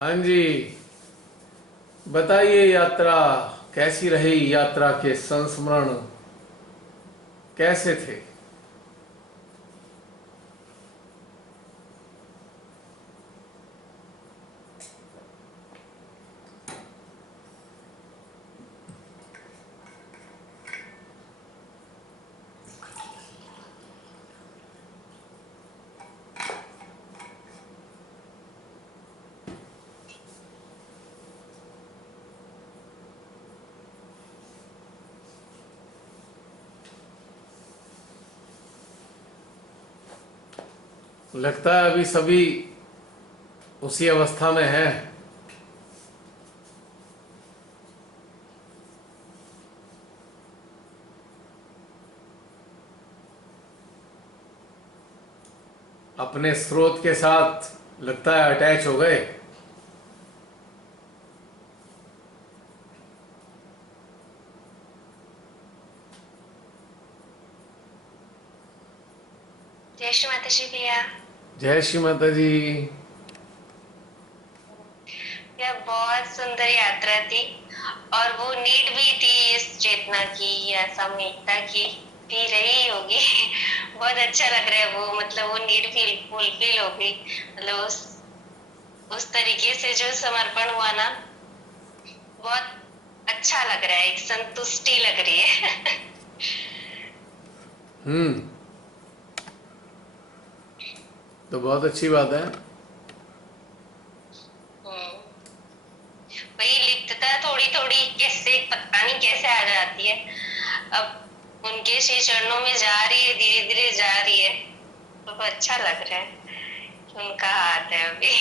हाँ जी। बताइए, यात्रा कैसी रही? यात्रा के संस्मरण कैसे थे? लगता है अभी सभी उसी अवस्था में हैं। अपने स्रोत के साथ लगता है अटैच हो गए। जय श्री माता श्री भैया। जय श्री माता जी। यह बहुत सुंदर यात्रा थी और वो नीड भी थी इस चेतना की या सामूहिकता की भी रही होगी। बहुत अच्छा लग रहा है वो, मतलब वो नीड फुलफिल हो गई। मतलब उस तरीके से जो समर्पण हुआ ना, बहुत अच्छा लग रहा है, एक संतुष्टि लग रही है। हम्म। तो बहुत अच्छी बात है। हम्म, वही लिप्तता थोड़ी थोड़ी कैसे पता नहीं कैसे आ जाती है। अब उनके श्री चरणों में जा रही है, धीरे धीरे जा रही है, तो अच्छा लग रहा है कि उनका हाथ है अभी।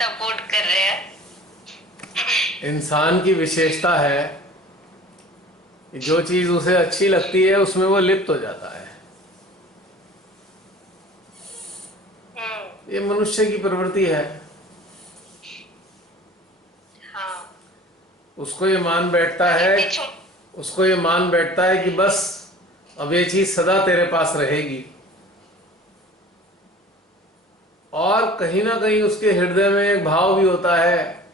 सपोर्ट कर रहे हैं। इंसान की विशेषता है कि जो चीज उसे अच्छी लगती है उसमें वो लिप्त हो जाता है। हम्म। ये मनुष्य की प्रवृत्ति है। हाँ। उसको ये मान बैठता अब है इतने छोट उसको ये मान बैठता है कि बस अब ये चीज सदा तेरे पास रहेगी। और कहीं ना कहीं उसके हृदय में एक भाव भी होता है,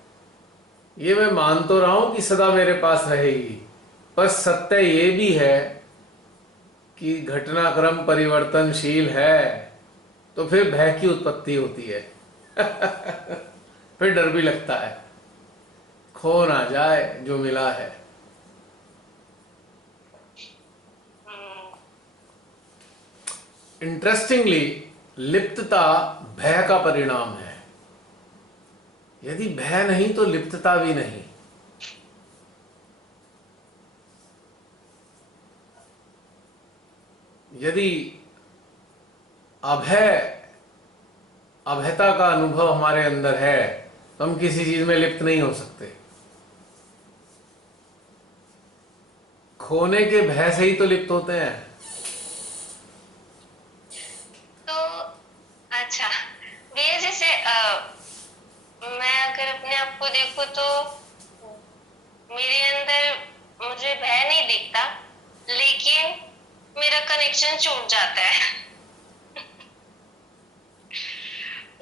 ये मैं मान तो रहा हूं कि सदा मेरे पास रहेगी, पर सत्य ये भी है कि घटनाक्रम परिवर्तनशील है। तो फिर भय की उत्पत्ति होती है। फिर डर भी लगता है, खो ना जाए जो मिला है। हम्म, इंटरेस्टिंगली, लिप्तता भय का परिणाम है। यदि भय नहीं तो लिप्तता भी नहीं। यदि अभय अभयता का अनुभव हमारे अंदर है तो हम किसी चीज में लिप्त नहीं हो सकते। खोने के भय से ही तो लिप्त होते हैं। तो अच्छा, भैया जैसे मैं अगर अपने आप को देखूं तो मेरे अंदर मुझे भय नहीं दिखता, लेकिन मेरा कनेक्शन छूट जाता है।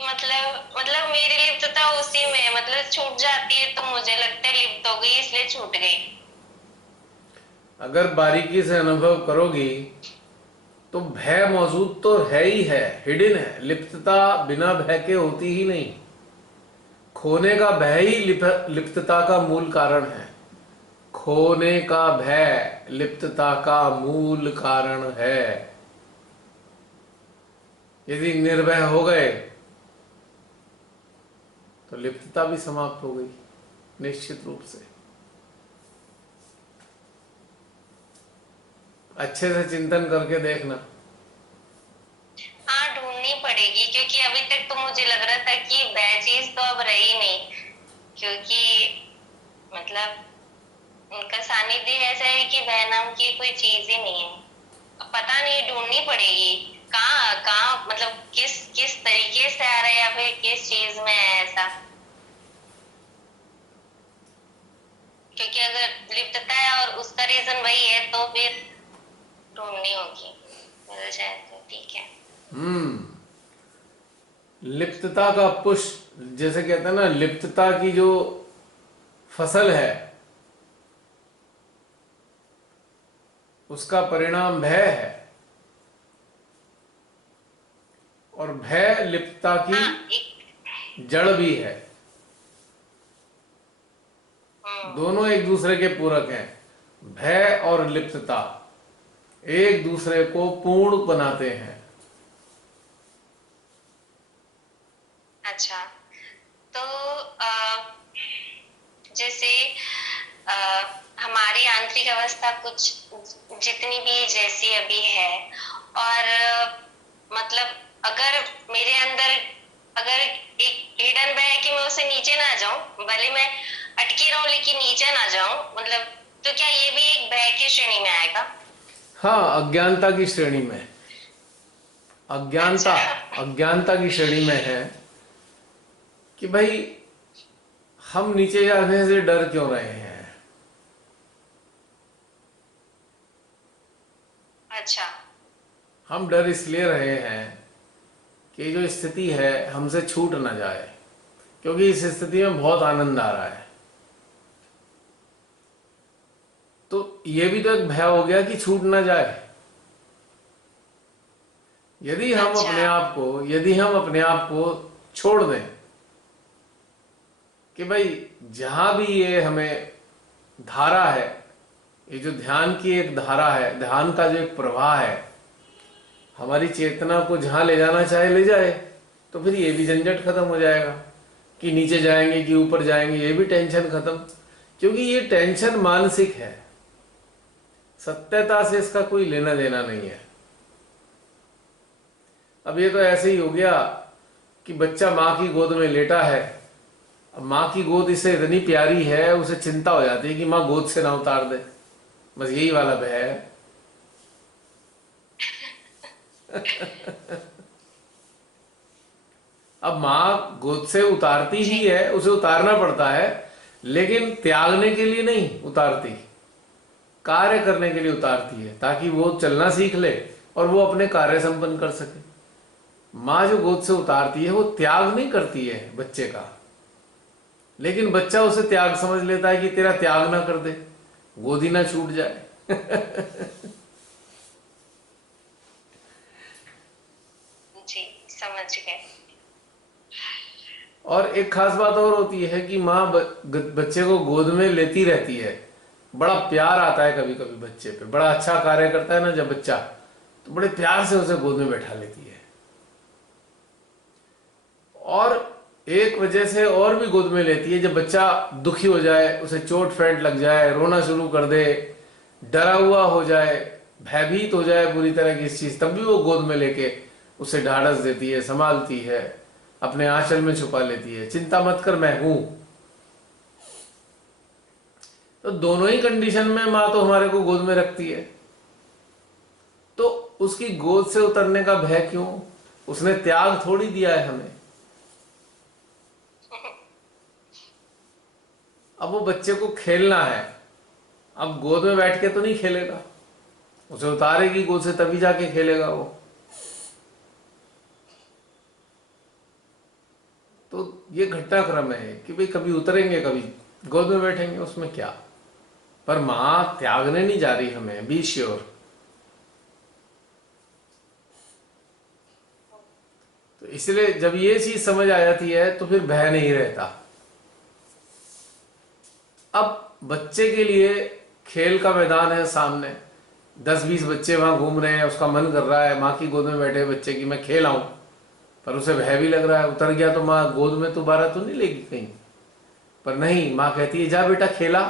मतलब मेरी लिप्तता उसी में है, मतलब छूट जाती है तो मुझे लगता है लिप्त हो गई इसलिए छूट गई। अगर बारीकी से अनुभव करोगी तो भय मौजूद तो है ही है, हिडन है। लिप्तता बिना भय के होती ही नहीं। खोने का भय ही लिप्तता का मूल कारण है। खोने का भय लिप्तता का मूल कारण है। यदि निर्भय हो गए तो लिप्तता भी समाप्त हो गई, निश्चित रूप से। अच्छे से चिंतन करके देखना। हाँ, ढूंढनी पड़ेगी, क्योंकि अभी तक तो मुझे लग रहा था कि वह चीज तो अब रही नहीं, क्योंकि मतलब उनका सानिध्य ऐसा है कि वह नाम की कोई चीज ही नहीं है। अब पता नहीं, ढूंढनी पड़ेगी कहाँ कहाँ, मतलब किस किस तरीके से आ रहा है या फिर किस चीज में है ऐसा। क्योंकि अगर लिप्तता है और उसका रीजन वही है तो फिर ढूंढनी होगी। मिल जाए तो ठीक है। हम्म। लिप्तता का पुष्प, जैसे कहते हैं ना, लिप्तता की जो फसल है उसका परिणाम भय है, और भय लिप्तता की हाँ एक। जड़ भी है। हम्म। दोनों एक दूसरे के पूरक हैं। भय और लिप्तता एक दूसरे को पूर्ण बनाते हैं। अच्छा, तो जैसे अ, हमारी आंतरिक अवस्था कुछ जितनी भी जैसी अभी है, और मतलब अगर मेरे अंदर अगर एक हिडन है कि मैं उससे नीचे ना जाऊं, भले मैं अटकी रहूं लेकिन नीचे ना जाऊं, मतलब तो क्या ये भी एक भय की श्रेणी में आएगा? हाँ, अज्ञानता की श्रेणी में। अच्छा। अज्ञानता अज्ञानता की श्रेणी में है कि भाई हम नीचे जाने से डर क्यों रहे हैं। अच्छा। हम डर इसलिए रहे हैं कि जो स्थिति है हमसे छूट ना जाए, क्योंकि इस स्थिति में बहुत आनंद आ रहा है। तो ये भी तो एक भय हो गया कि छूट ना जाए। अच्छा। यदि हम अपने आप को छोड़ दें कि भाई जहां भी ये हमें धारा है, ये जो ध्यान की एक धारा है, ध्यान का जो एक प्रवाह है, हमारी चेतना को जहां ले जाना चाहे ले जाए, तो फिर ये भी झंझट खत्म हो जाएगा कि नीचे जाएंगे कि ऊपर जाएंगे, ये भी टेंशन खत्म। क्योंकि ये टेंशन मानसिक है, सत्यता से इसका कोई लेना देना नहीं है। अब ये तो ऐसे ही हो गया कि बच्चा माँ की गोद में लेटा है। अब माँ की गोद इसे इतनी प्यारी है, उसे चिंता हो जाती है कि माँ गोद से ना उतार दे। बस यही वाला भय है। अब माँ गोद से उतारती जी। ही है, उसे उतारना पड़ता है, लेकिन त्यागने के लिए नहीं उतारती, कार्य करने के लिए उतारती है, ताकि वो चलना सीख ले और वो अपने कार्य संपन्न कर सके। माँ जो गोद से उतारती है वो त्याग नहीं करती है बच्चे का, लेकिन बच्चा उसे त्याग समझ लेता है कि तेरा त्याग ना कर दे, गोदी ना छूट जाए। जी, समझ गए। और एक खास बात और होती है कि माँ बच्चे को गोद में लेती रहती है। बड़ा प्यार आता है कभी कभी बच्चे पे, बड़ा अच्छा कार्य करता है ना जब बच्चा, तो बड़े प्यार से उसे गोद में बैठा लेती है। और एक वजह से और भी गोद में लेती है, जब बच्चा दुखी हो जाए, उसे चोट फेंट लग जाए, रोना शुरू कर दे, डरा हुआ हो जाए, भयभीत हो जाए पूरी तरह की इस चीज, तब भी वो गोद में लेके उसे ढाढ़स देती है, संभालती है, अपने आंचल में छुपा लेती है, चिंता मत कर मैं हूं। तो दोनों ही कंडीशन में माँ तो हमारे को गोद में रखती है। तो उसकी गोद से उतरने का भय क्यों? उसने त्याग थोड़ी दिया है हमें। अब वो बच्चे को खेलना है, अब गोद में बैठ के तो नहीं खेलेगा, उसे उतारेगी गोद से तभी जाके खेलेगा वो। तो ये घटनाक्रम है कि भाई कभी उतरेंगे कभी गोद में बैठेंगे, उसमें क्या। पर मां त्यागने नहीं जा रही हमें, बी श्योर। तो इसलिए जब ये चीज समझ आ जाती है तो फिर भय नहीं रहता। अब बच्चे के लिए खेल का मैदान है सामने, 10-20 बच्चे वहां घूम रहे हैं, उसका मन कर रहा है माँ की गोद में बैठे बच्चे की मैं खेल आऊं, पर उसे भय भी लग रहा है, उतर गया तो माँ गोद में दोबारा तो नहीं लेगी कहीं। पर नहीं, माँ कहती है जा बेटा खेला।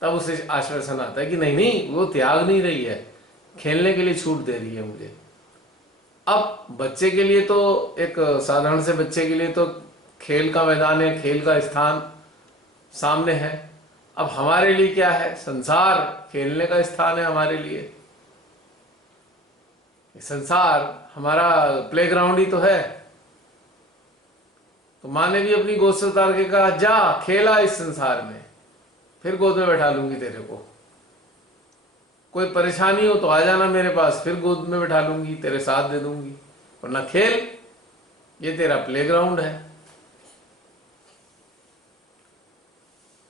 तब उसे आश्वासन आता है कि नहीं नहीं, वो त्याग नहीं रही है, खेलने के लिए छूट दे रही है मुझे। अब बच्चे के लिए तो, एक साधारण से बच्चे के लिए तो खेल का मैदान है, खेल का स्थान सामने है। अब हमारे लिए क्या है? संसार खेलने का स्थान है हमारे लिए। संसार हमारा प्लेग्राउंड ही तो है। तो माँ ने भी अपनी गोद से उतार के कहा जा खेला इस संसार में, फिर गोद में बैठा लूंगी तेरे को। कोई परेशानी हो तो आ जाना मेरे पास, फिर गोद में बैठा लूंगी, तेरे साथ दे दूंगी, वरना खेल। ये तेरा प्लेग्राउंड है।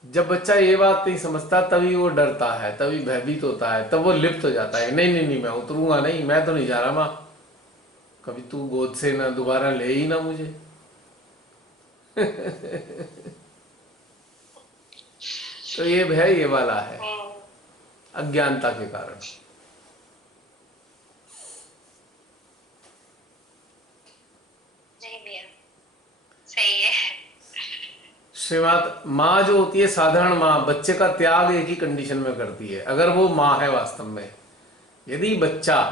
जब बच्चा ये बात नहीं समझता तभी वो डरता है, तभी भयभीत होता है, तब वो लिप्त हो जाता है। नहीं नहीं नहीं, मैं उतरूंगा नहीं, मैं तो नहीं जा रहा माँ, कभी तू गोद से ना दोबारा ले ही ना मुझे। तो ये भय ये वाला है, अज्ञानता के कारण। जी भैया, सही है। श्रीमात माँ जो होती है, साधारण माँ, बच्चे का त्याग एक ही कंडीशन में करती है, अगर वो माँ है वास्तव में। यदि बच्चा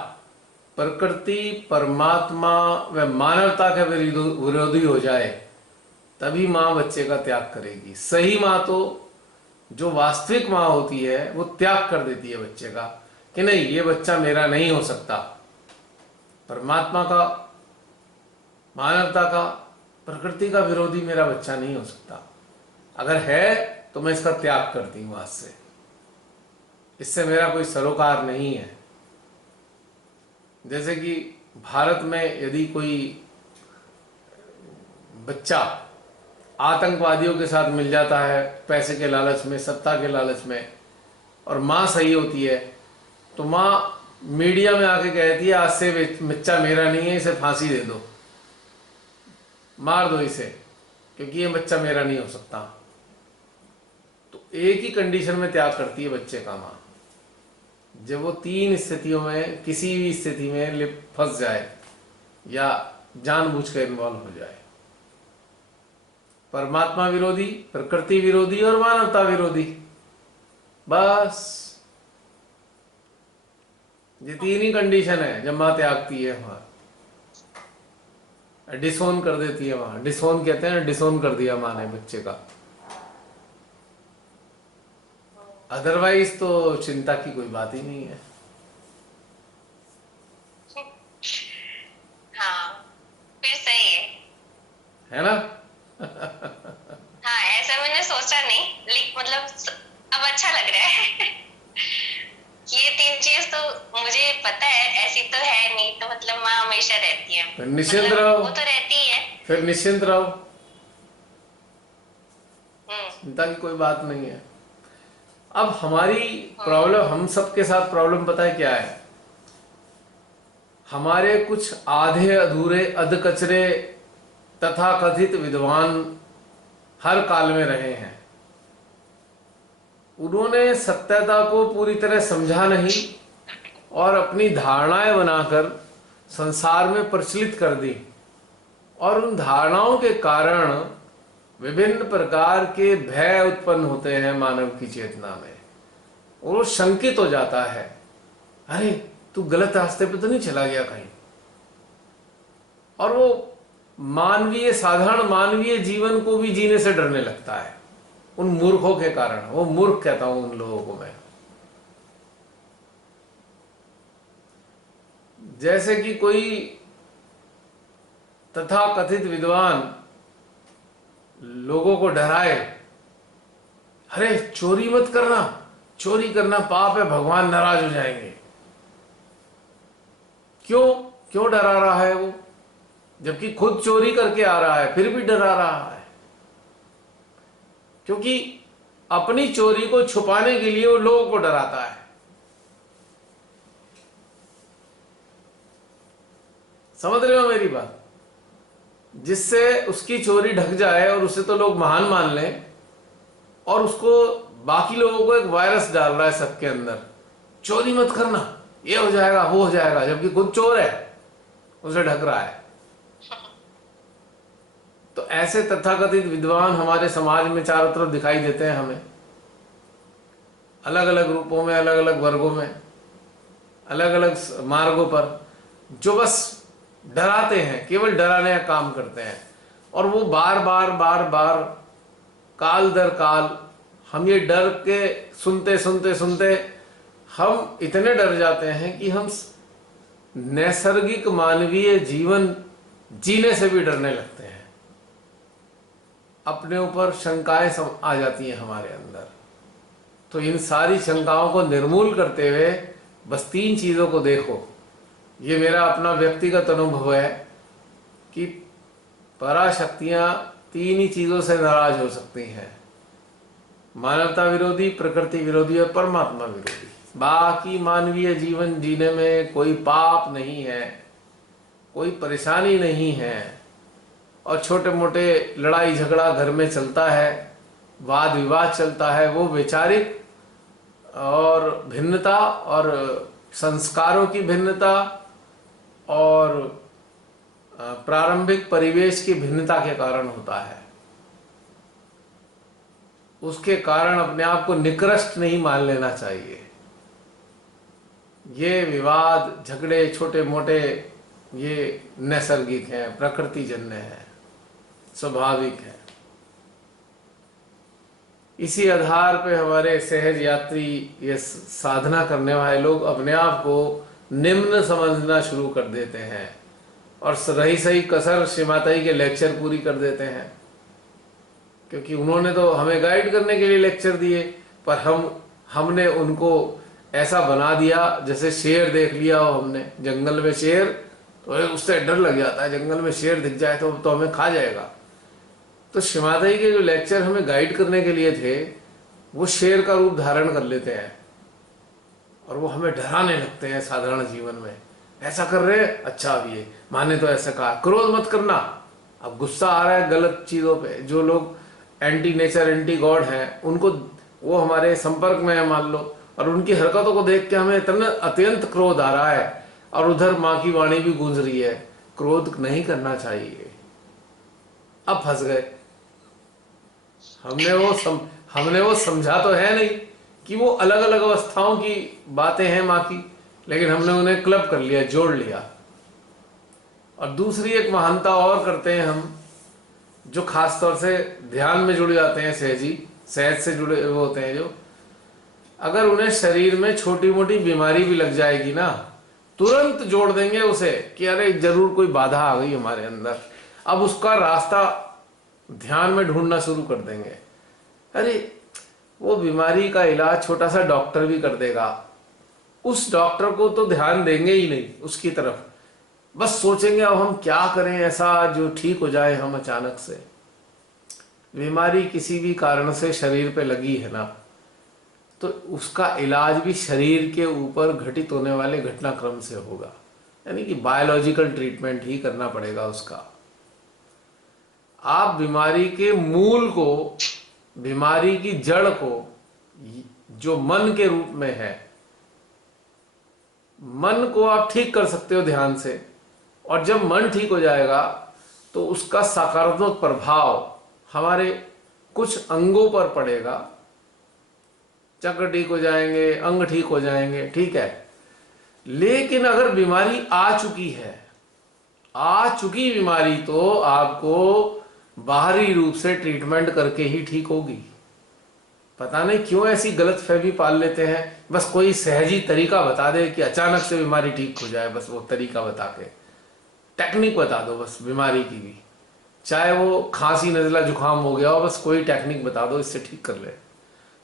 प्रकृति, परमात्मा व मानवता का विरोधी हो जाए, तभी माँ बच्चे का त्याग करेगी। सही माँ तो, जो वास्तविक माँ होती है, वो त्याग कर देती है बच्चे का, कि नहीं ये बच्चा मेरा नहीं हो सकता, परमात्मा का, मानवता का, प्रकृति का विरोधी मेरा बच्चा नहीं हो सकता। अगर है तो मैं इसका त्याग करती हूं आज से, इससे मेरा कोई सरोकार नहीं है। जैसे कि भारत में यदि कोई बच्चा आतंकवादियों के साथ मिल जाता है, पैसे के लालच में, सत्ता के लालच में, और माँ सही होती है, तो माँ मीडिया में आके कहती है आज से बच्चा मेरा नहीं है, इसे फांसी दे दो, मार दो इसे, क्योंकि ये बच्चा मेरा नहीं हो सकता। तो एक ही कंडीशन में त्याग करती है बच्चे का माँ, जब वो 3 स्थितियों में किसी भी स्थिति में फंस जाए या जानबूझकर इन्वॉल्व हो जाए, परमात्मा विरोधी, प्रकृति विरोधी और मानवता विरोधी, बस ये 3 ही कंडीशन है जब माँ त्यागती है। वहां डिसोन कर देती है, वहां डिसोन कहते हैं, डिसोन कर दिया माँ ने बच्चे का। अदरवाइज तो चिंता की कोई बात ही नहीं है। हाँ, फिर सही है ना? हाँ, ऐसा मैंने सोचा नहीं, लेकिन मतलब अब अच्छा लग रहा है। ये 3 चीज तो मुझे पता है, ऐसी तो है नहीं, तो मतलब माँ हमेशा रहती है, फिर निश्चिंत मतलब रहो, वो तो रहती है। फिर निश्चिंत रहो, चिंता की कोई बात नहीं है। अब हमारी प्रॉब्लम, हम सबके साथ प्रॉब्लम पता है क्या है? हमारे कुछ आधे अधूरे अधकचरे तथा कथित विद्वान हर काल में रहे हैं। उन्होंने सत्यता को पूरी तरह समझा नहीं और अपनी धारणाएं बनाकर संसार में प्रचलित कर दी, और उन धारणाओं के कारण विभिन्न प्रकार के भय उत्पन्न होते हैं मानव की चेतना में। वो शंकित हो जाता है, अरे तू गलत रास्ते पे तो नहीं चला गया कहीं, और वो मानवीय, साधारण मानवीय जीवन को भी जीने से डरने लगता है उन मूर्खों के कारण। वो मूर्ख कहता हूं उन लोगों को मैं। जैसे कि कोई तथाकथित विद्वान लोगों को डराए, अरे चोरी मत करना, चोरी करना पाप है, भगवान नाराज हो जाएंगे। क्यों क्यों डरा रहा है वो, जबकि खुद चोरी करके आ रहा है, फिर भी डरा रहा है? क्योंकि अपनी चोरी को छुपाने के लिए वो लोगों को डराता है। समझ रहे हो मेरी बात? जिससे उसकी चोरी ढक जाए और उसे तो लोग महान मान लें, और उसको बाकी लोगों को एक वायरस डाल रहा है सबके अंदर, चोरी मत करना, ये हो जाएगा वो हो जाएगा, जबकि खुद चोर है, उसे ढक रहा है। तो ऐसे तथाकथित विद्वान हमारे समाज में चारों तरफ दिखाई देते हैं हमें, अलग अलग रूपों में, अलग अलग वर्गों में, अलग अलग मार्गों पर, जो बस डराते हैं, केवल डराने का काम करते हैं। और वो बार बार बार बार, काल दर काल, हम ये डर के सुनते सुनते सुनते हम इतने डर जाते हैं कि हम नैसर्गिक मानवीय जीवन जीने से भी डरने लगते हैं। अपने ऊपर शंकाएं आ जाती हैं हमारे अंदर। तो इन सारी शंकाओं को निर्मूल करते हुए बस 3 चीजों को देखो। ये मेरा अपना व्यक्तिगत अनुभव है कि पराशक्तियां तीन ही चीजों से नाराज हो सकती हैं, मानवता विरोधी, प्रकृति विरोधी और परमात्मा विरोधी। बाकी मानवीय जीवन जीने में कोई पाप नहीं है, कोई परेशानी नहीं है, और छोटे मोटे लड़ाई झगड़ा घर में चलता है, वाद विवाद चलता है, वो वैचारिक और भिन्नता और संस्कारों की भिन्नता और प्रारंभिक परिवेश की भिन्नता के कारण होता है। उसके कारण अपने आप को निकृष्ट नहीं मान लेना चाहिए। ये विवाद झगड़े छोटे मोटे ये नैसर्गिक हैं, प्रकृतिजन्य हैं, स्वाभाविक है। इसी आधार पे हमारे सहज यात्री, ये साधना करने वाले लोग अपने आप को निम्न समझना शुरू कर देते हैं और रही सही कसर श्रीमाताई के लेक्चर पूरी कर देते हैं, क्योंकि उन्होंने तो हमें गाइड करने के लिए लेक्चर दिए, पर हमने उनको ऐसा बना दिया जैसे शेर देख लिया हो हमने। जंगल में शेर, तो उससे डर लग जाता है, जंगल में शेर दिख जाए तो हमें खा जाएगा। तो श्रीमाताई के जो लेक्चर हमें गाइड करने के लिए थे, वो शेर का रूप धारण कर लेते हैं और वो हमें डराने लगते हैं साधारण जीवन में। ऐसा कर रहे हैं, अच्छा अब ये माने तो ऐसा कहा, क्रोध मत करना। अब गुस्सा आ रहा है गलत चीजों पे, जो लोग एंटी नेचर एंटी गॉड हैं, उनको वो हमारे संपर्क में है मान लो, और उनकी हरकतों को देख के हमें इतना अत्यंत क्रोध आ रहा है, और उधर माँ की वाणी भी गूंज रही है, क्रोध नहीं करना चाहिए। अब फंस गए। हमने वो समझा तो है नहीं कि वो अलग अलग अवस्थाओं की बातें हैं माँ की, लेकिन हमने उन्हें क्लब कर लिया, जोड़ लिया। और दूसरी एक महानता और करते हैं हम, जो खास तौर से ध्यान में जुड़ जाते हैं, सहज से जुड़े वो होते हैं, जो अगर उन्हें शरीर में छोटी मोटी बीमारी भी लग जाएगी ना, तुरंत जोड़ देंगे उसे कि अरे जरूर कोई बाधा आ गई हमारे अंदर। अब उसका रास्ता ध्यान में ढूंढना शुरू कर देंगे। अरे वो बीमारी का इलाज छोटा सा डॉक्टर भी कर देगा, उस डॉक्टर को तो ध्यान देंगे ही नहीं उसकी तरफ, बस सोचेंगे अब हम क्या करें ऐसा जो ठीक हो जाए हम अचानक से। बीमारी किसी भी कारण से शरीर पे लगी है ना, तो उसका इलाज भी शरीर के ऊपर घटित होने वाले घटनाक्रम से होगा, यानी कि बायोलॉजिकल ट्रीटमेंट ही करना पड़ेगा उसका। आप बीमारी के मूल को, बीमारी की जड़ को, जो मन के रूप में है, मन को आप ठीक कर सकते हो ध्यान से, और जब मन ठीक हो जाएगा तो उसका सकारात्मक प्रभाव हमारे कुछ अंगों पर पड़ेगा, चक्र ठीक हो जाएंगे, अंग ठीक हो जाएंगे, ठीक है। लेकिन अगर बीमारी आ चुकी है, आ चुकी बीमारी, तो आपको बाहरी रूप से ट्रीटमेंट करके ही ठीक होगी। पता नहीं क्यों ऐसी गलतफहमी पाल लेते हैं, बस कोई सहजी तरीका बता दे कि अचानक से बीमारी ठीक हो जाए, बस वो तरीका बता के, टेक्निक बता दो बस बीमारी की भी, चाहे वो खांसी नजला जुकाम हो गया हो, बस कोई टेक्निक बता दो इससे ठीक कर ले।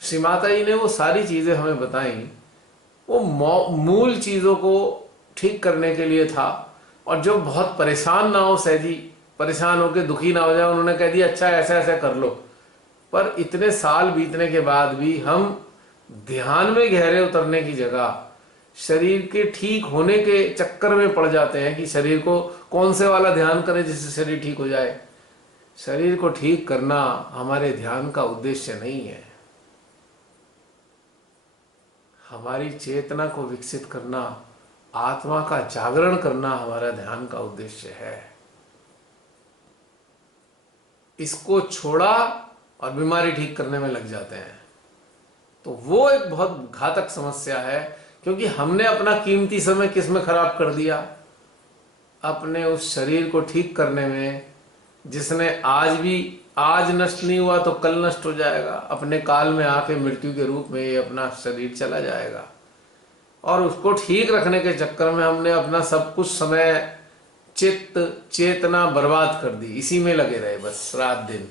श्री माता जी ने वो सारी चीजें हमें बताई, वो मूल चीजों को ठीक करने के लिए था। और जो बहुत परेशान ना हो, सहजी परेशान होकर दुखी ना हो जाए, उन्होंने कह दिया अच्छा ऐसा ऐसा कर लो। पर इतने साल बीतने के बाद भी हम ध्यान में गहरे उतरने की जगह शरीर के ठीक होने के चक्कर में पड़ जाते हैं कि शरीर को कौन से वाला ध्यान करें जिससे शरीर ठीक हो जाए। शरीर को ठीक करना हमारे ध्यान का उद्देश्य नहीं है। हमारी चेतना को विकसित करना, आत्मा का जागरण करना हमारा ध्यान का उद्देश्य है। इसको छोड़ा और बीमारी ठीक करने में लग जाते हैं, तो वो एक बहुत घातक समस्या है, क्योंकि हमने अपना कीमती समय किस में खराब कर दिया? अपने उस शरीर को ठीक करने में, जिसने आज नष्ट नहीं हुआ तो कल नष्ट हो जाएगा। अपने काल में आके मृत्यु के रूप में ये अपना शरीर चला जाएगा, और उसको ठीक रखने के चक्कर में हमने अपना सब कुछ समय, चित्त, चेतना बर्बाद कर दी, इसी में लगे रहे बस रात दिन।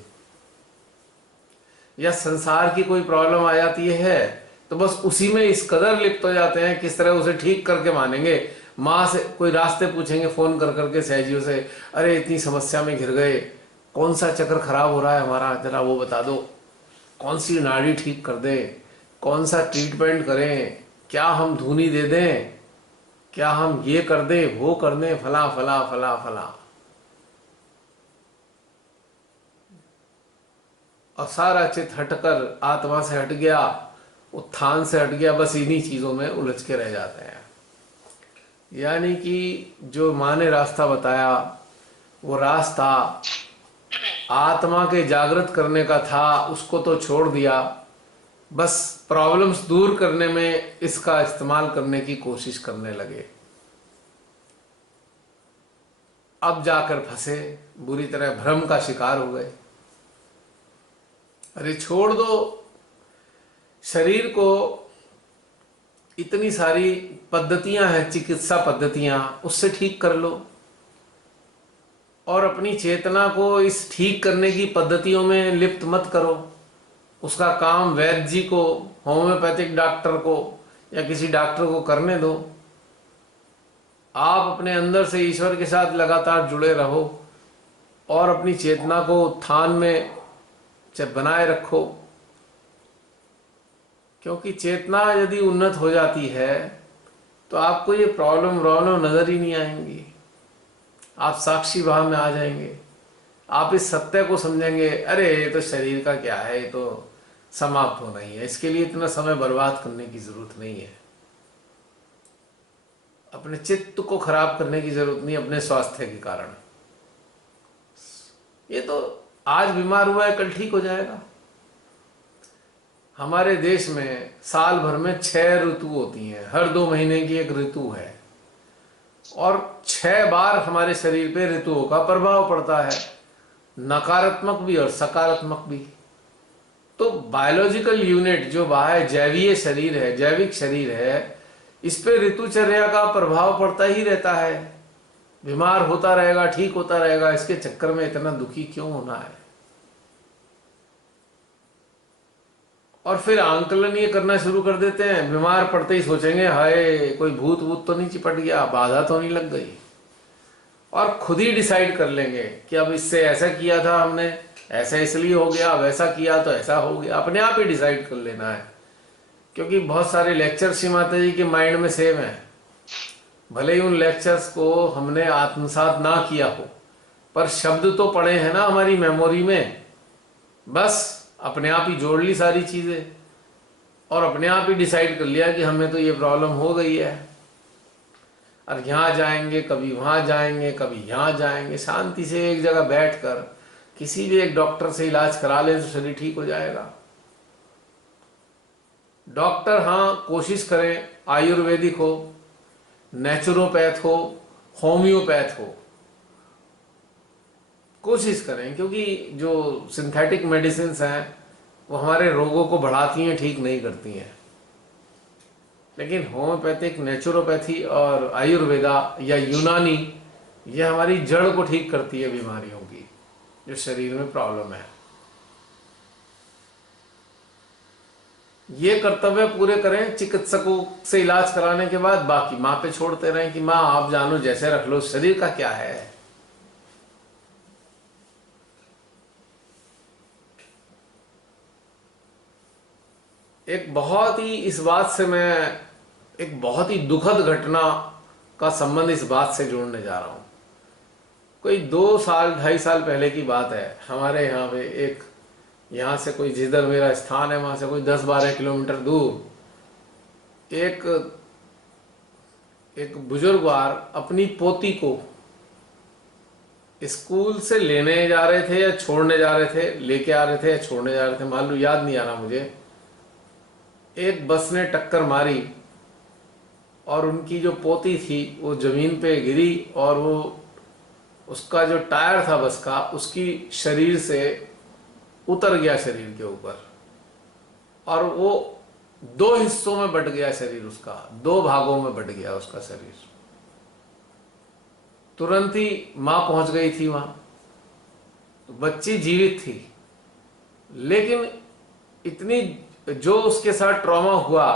या संसार की कोई प्रॉब्लम आ जाती है तो बस उसी में इस कदर लिप्त हो जाते हैं, किस तरह उसे ठीक करके मानेंगे। माँ से कोई रास्ते पूछेंगे फोन कर करके सहजियों से, अरे इतनी समस्या में घिर गए, कौन सा चक्र खराब हो रहा है हमारा, जरा वो बता दो, कौन सी नाड़ी ठीक कर दे, कौन सा ट्रीटमेंट करें, क्या हम धूनी दे दें, क्या हम ये कर दें, वो कर दें, फला फला फला फला। और सारा चित हटकर आत्मा से हट गया, उत्थान से हट गया, बस इन्हीं चीजों में उलझ के रह जाते हैं। यानी कि जो माँ ने रास्ता बताया वो रास्ता आत्मा के जागृत करने का था, उसको तो छोड़ दिया, बस प्रॉब्लम्स दूर करने में इसका इस्तेमाल करने की कोशिश करने लगे। अब जाकर फंसे, बुरी तरह भ्रम का शिकार हो गए। अरे छोड़ दो, शरीर को इतनी सारी पद्धतियां हैं, चिकित्सा पद्धतियां, उससे ठीक कर लो। और अपनी चेतना को इस ठीक करने की पद्धतियों में लिप्त मत करो। उसका काम वैद्य जी को, होम्योपैथिक डॉक्टर को या किसी डॉक्टर को करने दो। आप अपने अंदर से ईश्वर के साथ लगातार जुड़े रहो और अपनी चेतना को उत्थान में बनाए रखो। क्योंकि चेतना यदि उन्नत हो जाती है तो आपको ये प्रॉब्लम नजर ही नहीं आएंगी। आप साक्षी भाव में आ जाएंगे। आप इस सत्य को समझेंगे, अरे ये तो शरीर का क्या है, ये तो समाप्त होना ही है, इसके लिए इतना समय बर्बाद करने की जरूरत नहीं है। अपने चित्त को खराब करने की जरूरत नहीं अपने स्वास्थ्य के कारण। ये तो आज बीमार हुआ है, कल ठीक हो जाएगा। हमारे देश में साल भर में 6 ऋतु होती हैं, हर 2 महीने की एक ऋतु है और 6 बार हमारे शरीर पे ऋतुओं का प्रभाव पड़ता है, नकारात्मक भी और सकारात्मक भी। तो बायोलॉजिकल यूनिट जो बाहर जैवीय शरीर है, जैविक शरीर है, इस पे ऋतुचर्या का प्रभाव पड़ता ही रहता है। बीमार होता रहेगा, ठीक होता रहेगा, इसके चक्कर में इतना दुखी क्यों होना है। और फिर आंकलन ये करना शुरू कर देते हैं, बीमार पड़ते ही सोचेंगे हाय कोई भूत वूत तो नहीं चिपट गया, बाधा तो नहीं लग गई, और खुद ही डिसाइड कर लेंगे कि अब इससे ऐसा किया था हमने, ऐसा इसलिए हो गया, वैसा किया तो ऐसा हो गया। अपने आप ही डिसाइड कर लेना है। क्योंकि बहुत सारे लेक्चर श्री माता जी के माइंड में सेव हैं, भले ही उन लेक्चर्स को हमने आत्मसात ना किया हो, पर शब्द तो पड़े हैं ना हमारी मेमोरी में। बस अपने आप ही जोड़ ली सारी चीजें और अपने आप ही डिसाइड कर लिया कि हमें तो ये प्रॉब्लम हो गई है। और यहाँ जाएंगे, कभी वहां जाएंगे, कभी यहाँ जाएंगे। शांति से एक जगह बैठकर किसी भी एक डॉक्टर से इलाज करा ले तो शरीर ठीक हो जाएगा। डॉक्टर हाँ कोशिश करें आयुर्वेदिक हो, नेचुरोपैथ हो, होम्योपैथ हो, कोशिश करें। क्योंकि जो सिंथेटिक मेडिसिन हैं वो हमारे रोगों को बढ़ाती हैं, ठीक नहीं करती हैं। लेकिन होम्योपैथिक, नेचुरोपैथी और आयुर्वेदा या यूनानी, ये हमारी जड़ को ठीक करती है बीमारियों की, जो शरीर में प्रॉब्लम है। ये कर्तव्य पूरे करें चिकित्सकों से इलाज कराने के बाद। बाकी माँ पे छोड़ते रहें कि माँ आप जानो, जैसे रख लो, शरीर का क्या है। एक बहुत ही इस बात से मैं एक बहुत ही दुखद घटना का संबंध इस बात से जोड़ने जा रहा हूं। कोई 2 साल 2.5 साल पहले की बात है। हमारे यहाँ पे एक, यहाँ से कोई, जिधर मेरा स्थान है वहां से कोई 10-12 किलोमीटर दूर एक बुजुर्गवार अपनी पोती को स्कूल से लेने जा रहे थे या छोड़ने जा रहे थे, लेके आ रहे थे या छोड़ने जा रहे थे, मालूम याद नहीं आ रहा मुझे। एक बस ने टक्कर मारी और उनकी जो पोती थी वो जमीन पे गिरी और वो, उसका जो टायर था बस का, उसकी शरीर से उतर गया, शरीर के ऊपर, और वो 2 हिस्सों में बट गया शरीर उसका, 2 भागों में बट गया उसका शरीर। तुरंत ही मां पहुंच गई थी वहां, तो बच्ची जीवित थी। लेकिन इतनी जो उसके साथ ट्रॉमा हुआ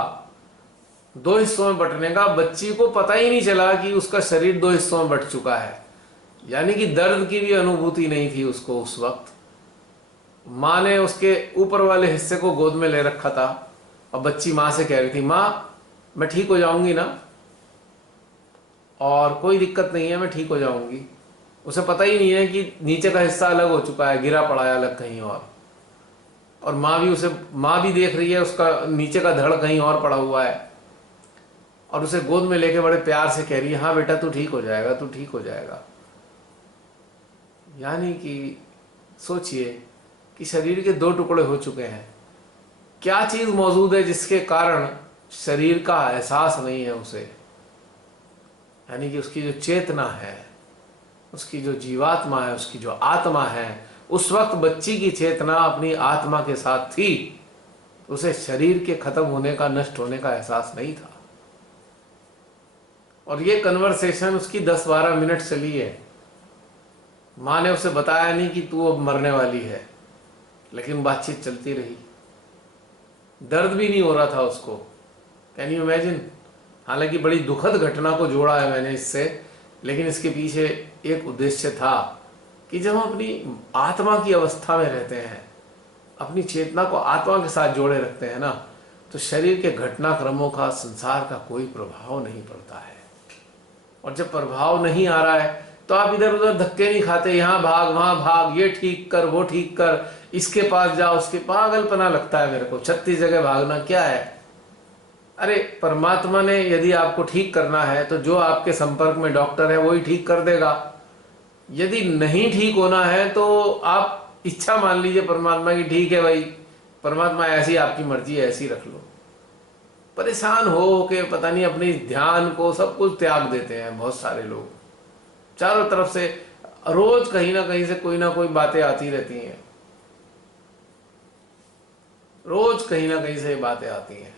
2 हिस्सों में बटने का, बच्ची को पता ही नहीं चला कि उसका शरीर 2 हिस्सों में बट चुका है। यानी कि दर्द की भी अनुभूति नहीं थी उसको उस वक्त। माँ ने उसके ऊपर वाले हिस्से को गोद में ले रखा था और बच्ची माँ से कह रही थी, माँ मैं ठीक हो जाऊंगी ना, और कोई दिक्कत नहीं है, मैं ठीक हो जाऊंगी। उसे पता ही नहीं है कि नीचे का हिस्सा अलग हो चुका है, गिरा पड़ा है अलग कहीं और माँ भी देख रही है उसका नीचे का धड़ कहीं और पड़ा हुआ है, और उसे गोद में लेके बड़े प्यार से कह रही है, हाँ बेटा तू ठीक हो जाएगा, तू ठीक हो जाएगा। यानी कि सोचिए कि शरीर के दो टुकड़े हो चुके हैं, क्या चीज मौजूद है जिसके कारण शरीर का एहसास नहीं है उसे, यानी कि उसकी जो चेतना है, उसकी जो जीवात्मा है, उसकी जो आत्मा है। उस वक्त बच्ची की चेतना अपनी आत्मा के साथ थी, उसे शरीर के खत्म होने का, नष्ट होने का एहसास नहीं था। और ये कन्वर्सेशन उसकी 10-12 मिनट चली है। माँ ने उसे बताया नहीं कि तू अब मरने वाली है, लेकिन बातचीत चलती रही। दर्द भी नहीं हो रहा था उसको, कैन यू इमेजिन। हालांकि बड़ी दुखद घटना को जोड़ा है मैंने इससे, लेकिन इसके पीछे एक उद्देश्य था कि जब हम अपनी आत्मा की अवस्था में रहते हैं, अपनी चेतना को आत्मा के साथ जोड़े रखते हैं ना, तो शरीर के घटनाक्रमों का, संसार का कोई प्रभाव नहीं पड़ता है। और जब प्रभाव नहीं आ रहा है तो आप इधर उधर धक्के नहीं खाते, यहाँ भाग वहां भाग, ये ठीक कर वो ठीक कर, इसके पास जाओ उसके, पागलपना लगता है मेरे को। 36 जगह भागना क्या है। अरे परमात्मा ने यदि आपको ठीक करना है तो जो आपके संपर्क में डॉक्टर है वही ठीक कर देगा। यदि नहीं ठीक होना है तो आप इच्छा मान लीजिए परमात्मा की, ठीक है भाई परमात्मा ऐसी आपकी मर्जी है, ऐसी रख लो। परेशान हो के पता नहीं अपने ध्यान को सब कुछ त्याग देते हैं बहुत सारे लोग। चारों तरफ से रोज कहीं ना कहीं से कोई ना कोई बातें आती रहती हैं, रोज कहीं ना कहीं से बातें आती हैं।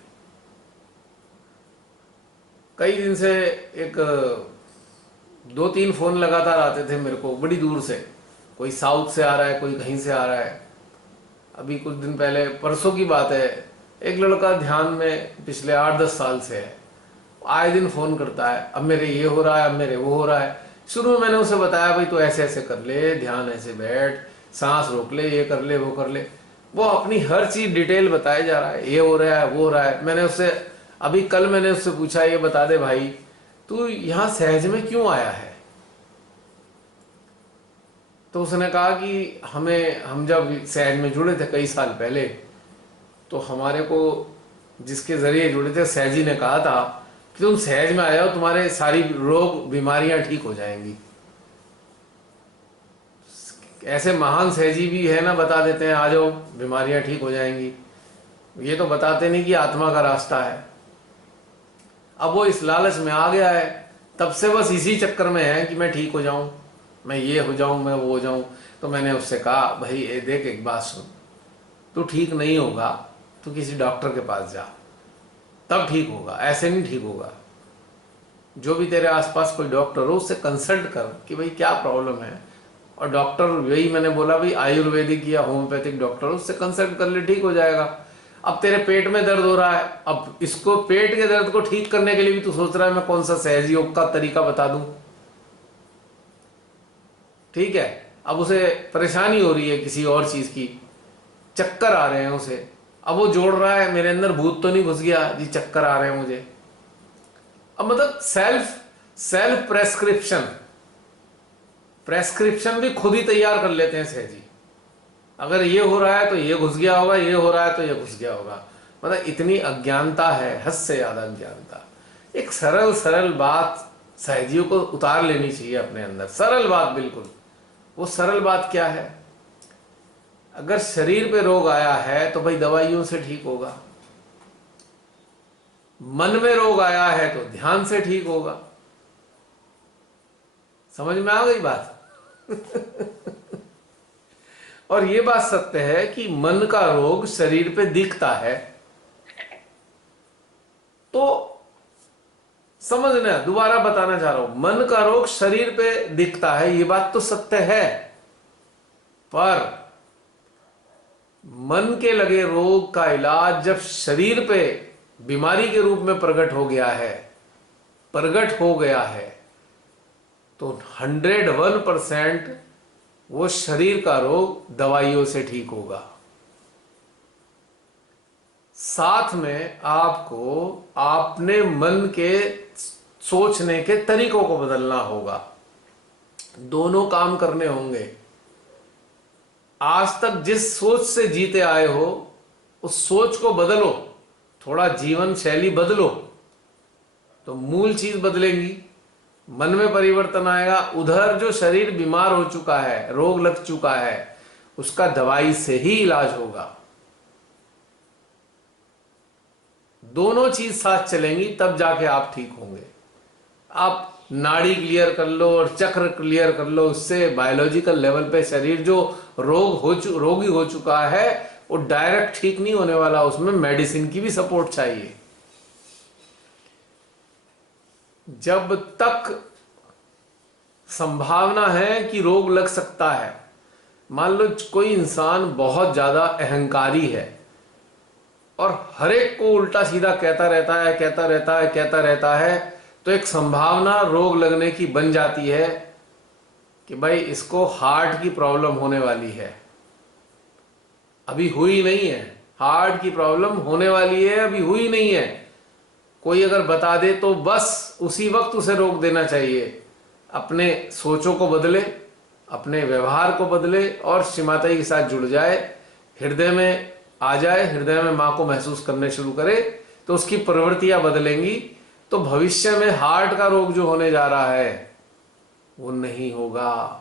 कई दिन से एक 2-3 फोन लगातार आते थे मेरे को बड़ी दूर से, कोई साउथ से आ रहा है, कोई कहीं से आ रहा है। अभी कुछ दिन पहले, परसों की बात है, एक लड़का ध्यान में पिछले 8-10 साल से है, आए दिन फोन करता है, अब मेरे ये हो रहा है, अब मेरे वो हो रहा है। शुरू में मैंने उसे बताया भाई तू ऐसे ऐसे कर ले, ध्यान ऐसे बैठ, सांस रोक ले, ये कर ले वो कर ले। वो अपनी हर चीज डिटेल बताया जा रहा है, ये हो रहा है वो हो रहा है। मैंने उससे अभी कल मैंने उससे पूछा, ये बता दे भाई तू यहाँ सहज में क्यों आया है। तो उसने कहा कि हम जब सहज में जुड़े थे कई साल पहले, तो हमारे को जिसके जरिए जुड़े थे सहजी ने कहा था कि तुम सहज में आए हो, तुम्हारे सारी रोग बीमारियां ठीक हो जाएंगी। ऐसे महान सहजी भी है ना, बता देते हैं आ जाओ बीमारियां ठीक हो जाएंगी, ये तो बताते नहीं कि आत्मा का रास्ता है। अब वो इस लालच में आ गया है, तब से बस इसी चक्कर में है कि मैं ठीक हो जाऊं, मैं ये हो जाऊं, मैं वो हो जाऊं। तो मैंने उससे कहा भाई ये देख एक बात सुन, तू ठीक नहीं होगा, तू किसी डॉक्टर के पास जा, तब ठीक होगा, ऐसे नहीं ठीक होगा। जो भी तेरे आसपास कोई डॉक्टर हो उससे कंसल्ट कर कि भाई क्या प्रॉब्लम है। और डॉक्टर, वही मैंने बोला भाई आयुर्वेदिक या होम्योपैथिक डॉक्टर, उससे कंसल्ट कर ले, ठीक हो जाएगा। अब तेरे पेट में दर्द हो रहा है, अब इसको पेट के दर्द को ठीक करने के लिए भी तू सोच रहा है मैं कौन सा सहज योग का तरीका बता दूं। ठीक है, अब उसे परेशानी हो रही है किसी और चीज की, चक्कर आ रहे हैं उसे, अब वो जोड़ रहा है मेरे अंदर भूत तो नहीं घुस गया जी, चक्कर आ रहे हैं मुझे। अब मतलब सेल्फ प्रेस्क्रिप्शन भी खुद ही तैयार कर लेते हैं सहजी। अगर ये हो रहा है तो ये घुस गया होगा, ये हो रहा है तो ये घुस गया होगा। मतलब इतनी अज्ञानता है, हद से ज्यादा अज्ञानता। एक सरल बात सहजियों को उतार लेनी चाहिए अपने अंदर, सरल बात बिल्कुल। वो सरल बात क्या है, अगर शरीर पे रोग आया है तो भाई दवाइयों से ठीक होगा, मन में रोग आया है तो ध्यान से ठीक होगा। समझ में आ गई बात। और ये बात सत्य है कि मन का रोग शरीर पे दिखता है, तो समझना, दोबारा बताना चाह रहा हूं, मन का रोग शरीर पे दिखता है, ये बात तो सत्य है। पर मन के लगे रोग का इलाज जब शरीर पे बीमारी के रूप में प्रकट हो गया है, तो तो 101% वो शरीर का रोग दवाइयों से ठीक होगा। साथ में आपको अपने मन के सोचने के तरीकों को बदलना होगा। दोनों काम करने होंगे। आज तक जिस सोच से जीते आए हो उस सोच को बदलो, थोड़ा जीवन शैली बदलो तो मूल चीज बदलेगी, मन में परिवर्तन आएगा। उधर जो शरीर बीमार हो चुका है, रोग लग चुका है, उसका दवाई से ही इलाज होगा। दोनों चीज साथ चलेंगी तब जाके आप ठीक होंगे। आप नाड़ी क्लियर कर लो और चक्र क्लियर कर लो, उससे बायोलॉजिकल लेवल पे शरीर जो रोगी हो चुका है वो डायरेक्ट ठीक नहीं होने वाला, उसमें मेडिसिन की भी सपोर्ट चाहिए। जब तक संभावना है कि रोग लग सकता है, मान लो कोई इंसान बहुत ज्यादा अहंकारी है और हर एक को उल्टा सीधा कहता रहता है, तो एक संभावना रोग लगने की बन जाती है कि भाई इसको हार्ट की प्रॉब्लम होने वाली है। अभी हुई नहीं है, हार्ट की प्रॉब्लम होने वाली है, अभी हुई नहीं है। कोई अगर बता दे तो बस उसी वक्त उसे रोक देना चाहिए। अपने सोचों को बदले, अपने व्यवहार को बदले और श्रीमाता के साथ जुड़ जाए, हृदय में आ जाए, हृदय में मां को महसूस करने शुरू करे, तो उसकी प्रवृत्तियां बदलेंगी। तो भविष्य में हार्ट का रोग जो होने जा रहा है वो नहीं होगा।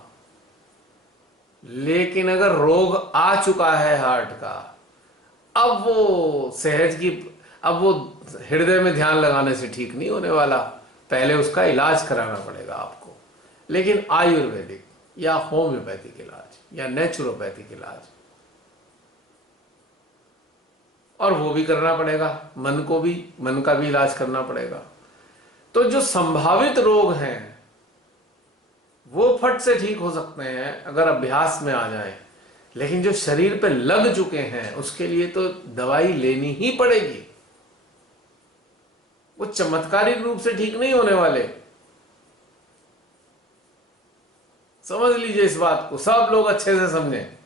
लेकिन अगर रोग आ चुका है हार्ट का, अब वो हृदय में ध्यान लगाने से ठीक नहीं होने वाला, पहले उसका इलाज कराना पड़ेगा आपको। लेकिन आयुर्वेदिक या होम्योपैथिक इलाज या नेचुरोपैथिक इलाज, और वो भी करना पड़ेगा, मन का भी इलाज करना पड़ेगा। तो जो संभावित रोग हैं वो फट से ठीक हो सकते हैं अगर अभ्यास में आ जाएं, लेकिन जो शरीर पे लग चुके हैं उसके लिए तो दवाई लेनी ही पड़ेगी। वो चमत्कारिक रूप से ठीक नहीं होने वाले, समझ लीजिए इस बात को, सब लोग अच्छे से समझें।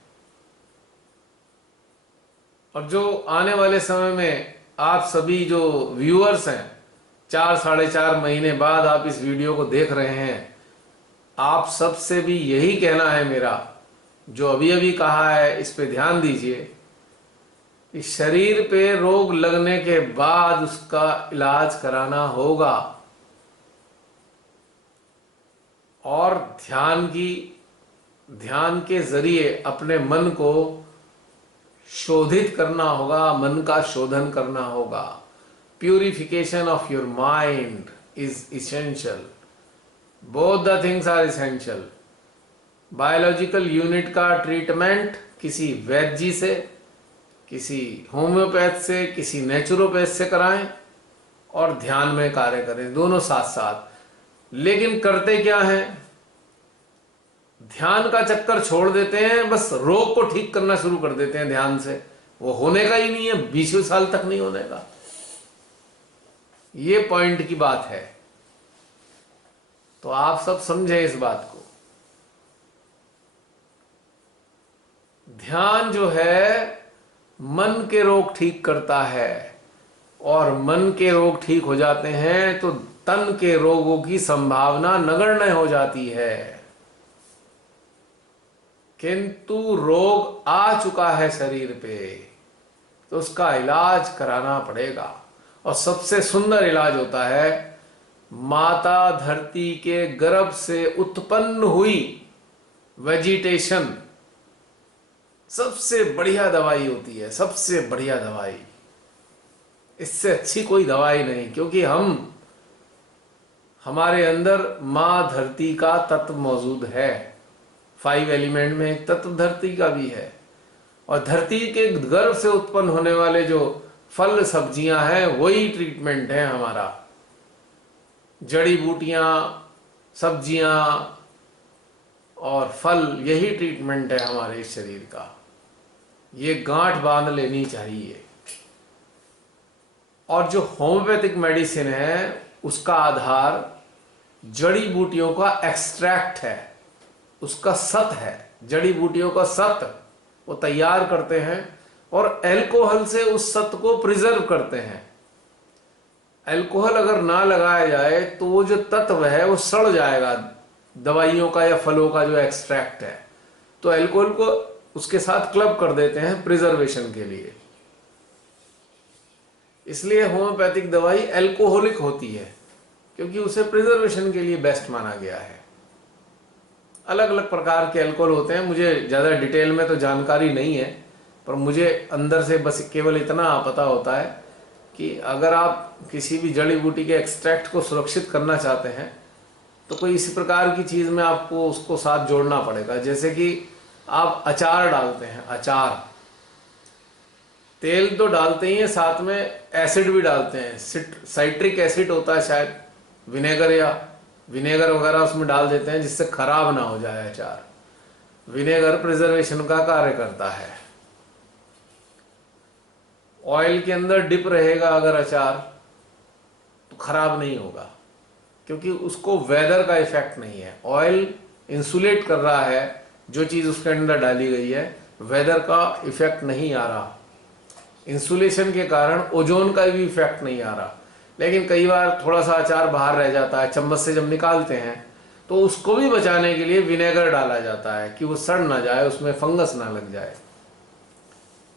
और जो आने वाले समय में आप सभी जो व्यूअर्स हैं, 4-4.5 महीने बाद आप इस वीडियो को देख रहे हैं, आप सबसे भी यही कहना है मेरा, जो अभी अभी कहा है इस पे ध्यान दीजिए कि शरीर पे रोग लगने के बाद उसका इलाज कराना होगा। और ध्यान के जरिए अपने मन को शोधित करना होगा, मन का शोधन करना होगा। Purification of your mind is essential, both the things are essential. Biological unit का ट्रीटमेंट किसी वैद्य से, किसी होम्योपैथ से, किसी नेचुरोपैथ से कराएं और ध्यान में कार्य करें, दोनों साथ साथ। लेकिन करते क्या हैं, ध्यान का चक्कर छोड़ देते हैं, बस रोग को ठीक करना शुरू कर देते हैं ध्यान से। वो होने का ही नहीं है, 20 साल तक नहीं होने का। ये पॉइंट की बात है, तो आप सब समझे इस बात को। ध्यान जो है मन के रोग ठीक करता है, और मन के रोग ठीक हो जाते हैं तो तन के रोगों की संभावना नगण्य हो जाती है। किंतु रोग आ चुका है शरीर पे तो उसका इलाज कराना पड़ेगा। और सबसे सुंदर इलाज होता है माता धरती के गर्भ से उत्पन्न हुई वेजिटेशन। सबसे बढ़िया दवाई होती है, सबसे बढ़िया दवाई, इससे अच्छी कोई दवाई नहीं। क्योंकि हमारे अंदर मां धरती का तत्व मौजूद है। 5 एलिमेंट में एक तत्व धरती का भी है, और धरती के गर्भ से उत्पन्न होने वाले जो फल सब्जियां हैं वही ट्रीटमेंट है हमारा। जड़ी बूटियां, सब्जियां और फल, यही ट्रीटमेंट है हमारे शरीर का। ये गांठ बांध लेनी चाहिए। और जो होम्योपैथिक मेडिसिन है उसका आधार जड़ी बूटियों का एक्सट्रैक्ट है, उसका सत है, जड़ी बूटियों का सत वो तैयार करते हैं और अल्कोहल से उस सत को प्रिजर्व करते हैं। अल्कोहल अगर ना लगाया जाए तो वो जो तत्व है वो सड़ जाएगा, दवाइयों का या फलों का जो एक्सट्रैक्ट है। तो अल्कोहल को उसके साथ क्लब कर देते हैं प्रिजर्वेशन के लिए। इसलिए होम्योपैथिक दवाई अल्कोहलिक होती है, क्योंकि उसे प्रिजर्वेशन के लिए बेस्ट माना गया है। अलग अलग प्रकार के अल्कोहल होते हैं, मुझे ज़्यादा डिटेल में तो जानकारी नहीं है, पर मुझे अंदर से बस केवल इतना पता होता है कि अगर आप किसी भी जड़ी बूटी के एक्सट्रैक्ट को सुरक्षित करना चाहते हैं तो कोई इसी प्रकार की चीज़ में आपको उसको साथ जोड़ना पड़ेगा। जैसे कि आप अचार डालते हैं, अचार तेल तो डालते ही हैं, साथ में एसिड भी डालते हैं, साइट्रिक एसिड होता है शायद, विनेगर या विनेगर वगैरह उसमें डाल देते हैं जिससे खराब ना हो जाए अचार। विनेगर प्रिजर्वेशन का कार्य करता है। ऑयल के अंदर डिप रहेगा अगर अचार तो खराब नहीं होगा, क्योंकि उसको वेदर का इफेक्ट नहीं है। ऑयल इंसुलेट कर रहा है, जो चीज़ उसके अंदर डाली गई है, वेदर का इफेक्ट नहीं आ रहा। इंसुलेशन के कारण ओजोन का भी इफेक्ट नहीं आ रहा। लेकिन कई बार थोड़ा सा अचार बाहर रह जाता है, चम्मच से जब निकालते हैं तो उसको भी बचाने के लिए विनेगर डाला जाता है कि वो सड़ ना जाए, उसमें फंगस ना लग जाए।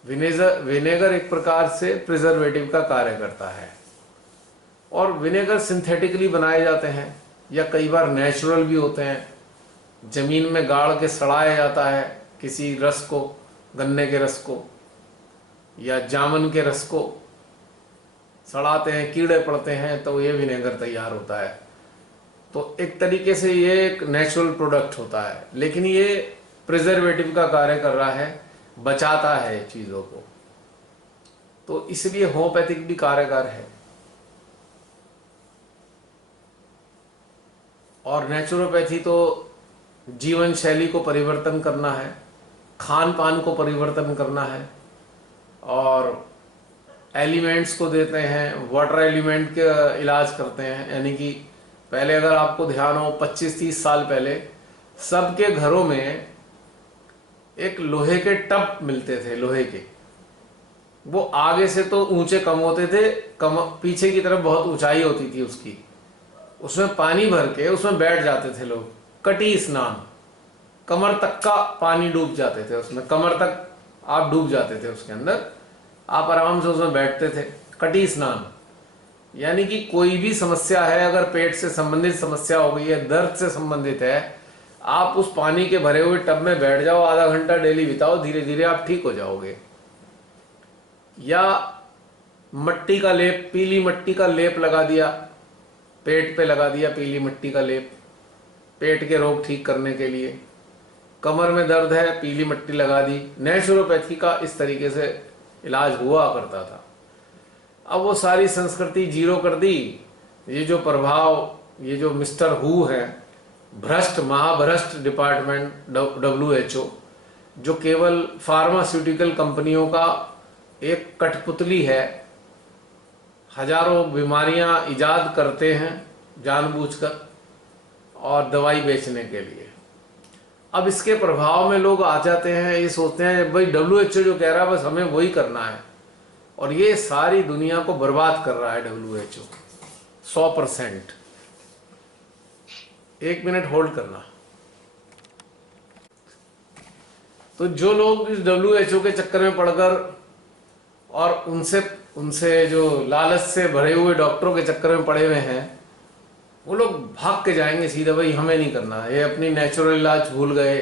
विनेगर एक प्रकार से प्रिजर्वेटिव का कार्य करता है। और विनेगर सिंथेटिकली बनाए जाते हैं या कई बार नेचुरल भी होते हैं। जमीन में गाड़ के सड़ाया जाता है किसी रस को, गन्ने के रस को या जामुन के रस को सड़ाते हैं, कीड़े पड़ते हैं तो ये विनेगर तैयार होता है। तो एक तरीके से ये एक नेचुरल प्रोडक्ट होता है, लेकिन ये प्रिजर्वेटिव का कार्य कर रहा है, बचाता है चीज़ों को। तो इसलिए होम्योपैथिक भी कारगर है। और नेचुरोपैथी तो जीवन शैली को परिवर्तन करना है, खान पान को परिवर्तन करना है, और एलिमेंट्स को देते हैं, वाटर एलिमेंट का इलाज करते हैं। यानी कि पहले अगर आपको ध्यान हो 25-30 साल पहले सबके घरों में एक लोहे के टब मिलते थे, लोहे के। वो आगे से तो ऊंचे कम होते थे, पीछे की तरफ बहुत ऊंचाई होती थी उसकी। उसमें पानी भर के उसमें बैठ जाते थे लोग, कटी स्नान, कमर तक का पानी डूब जाते थे उसमें, कमर तक आप डूब जाते थे उसके अंदर, आप आराम से उसमें बैठते थे। कटी स्नान यानी कि कोई भी समस्या है, अगर पेट से संबंधित समस्या हो गई है, दर्द से संबंधित है, आप उस पानी के भरे हुए टब में बैठ जाओ, आधा घंटा डेली बिताओ, धीरे धीरे आप ठीक हो जाओगे। या मट्टी का लेप, पीली मट्टी का लेप लगा दिया, पेट पे लगा दिया पीली मट्टी का लेप, पेट के रोग ठीक करने के लिए। कमर में दर्द है, पीली मट्टी लगा दी। नेचुरोपैथी का इस तरीके से इलाज हुआ करता था। अब वो सारी संस्कृति जीरो कर दी। ये जो प्रभाव, ये जो मिस्टर हु है, भ्रष्ट महाभ्रष्ट डिपार्टमेंट WHO, जो केवल फार्मास्यूटिकल कंपनियों का एक कठपुतली है, हजारों बीमारियां इजाद करते हैं जानबूझकर और दवाई बेचने के लिए। अब इसके प्रभाव में लोग आ जाते हैं, ये सोचते हैं भाई WHO जो कह रहा है बस हमें वही करना है, और ये सारी दुनिया को बर्बाद कर रहा है WHO 100%। एक मिनट होल्ड करना। तो जो लोग इस WHO के चक्कर में पड़कर और उनसे जो लालच से भरे हुए डॉक्टरों के चक्कर में पड़े हुए हैं, वो लोग भाग के जाएंगे सीधे, भाई हमें नहीं करना। ये अपनी नेचुरल इलाज भूल गए,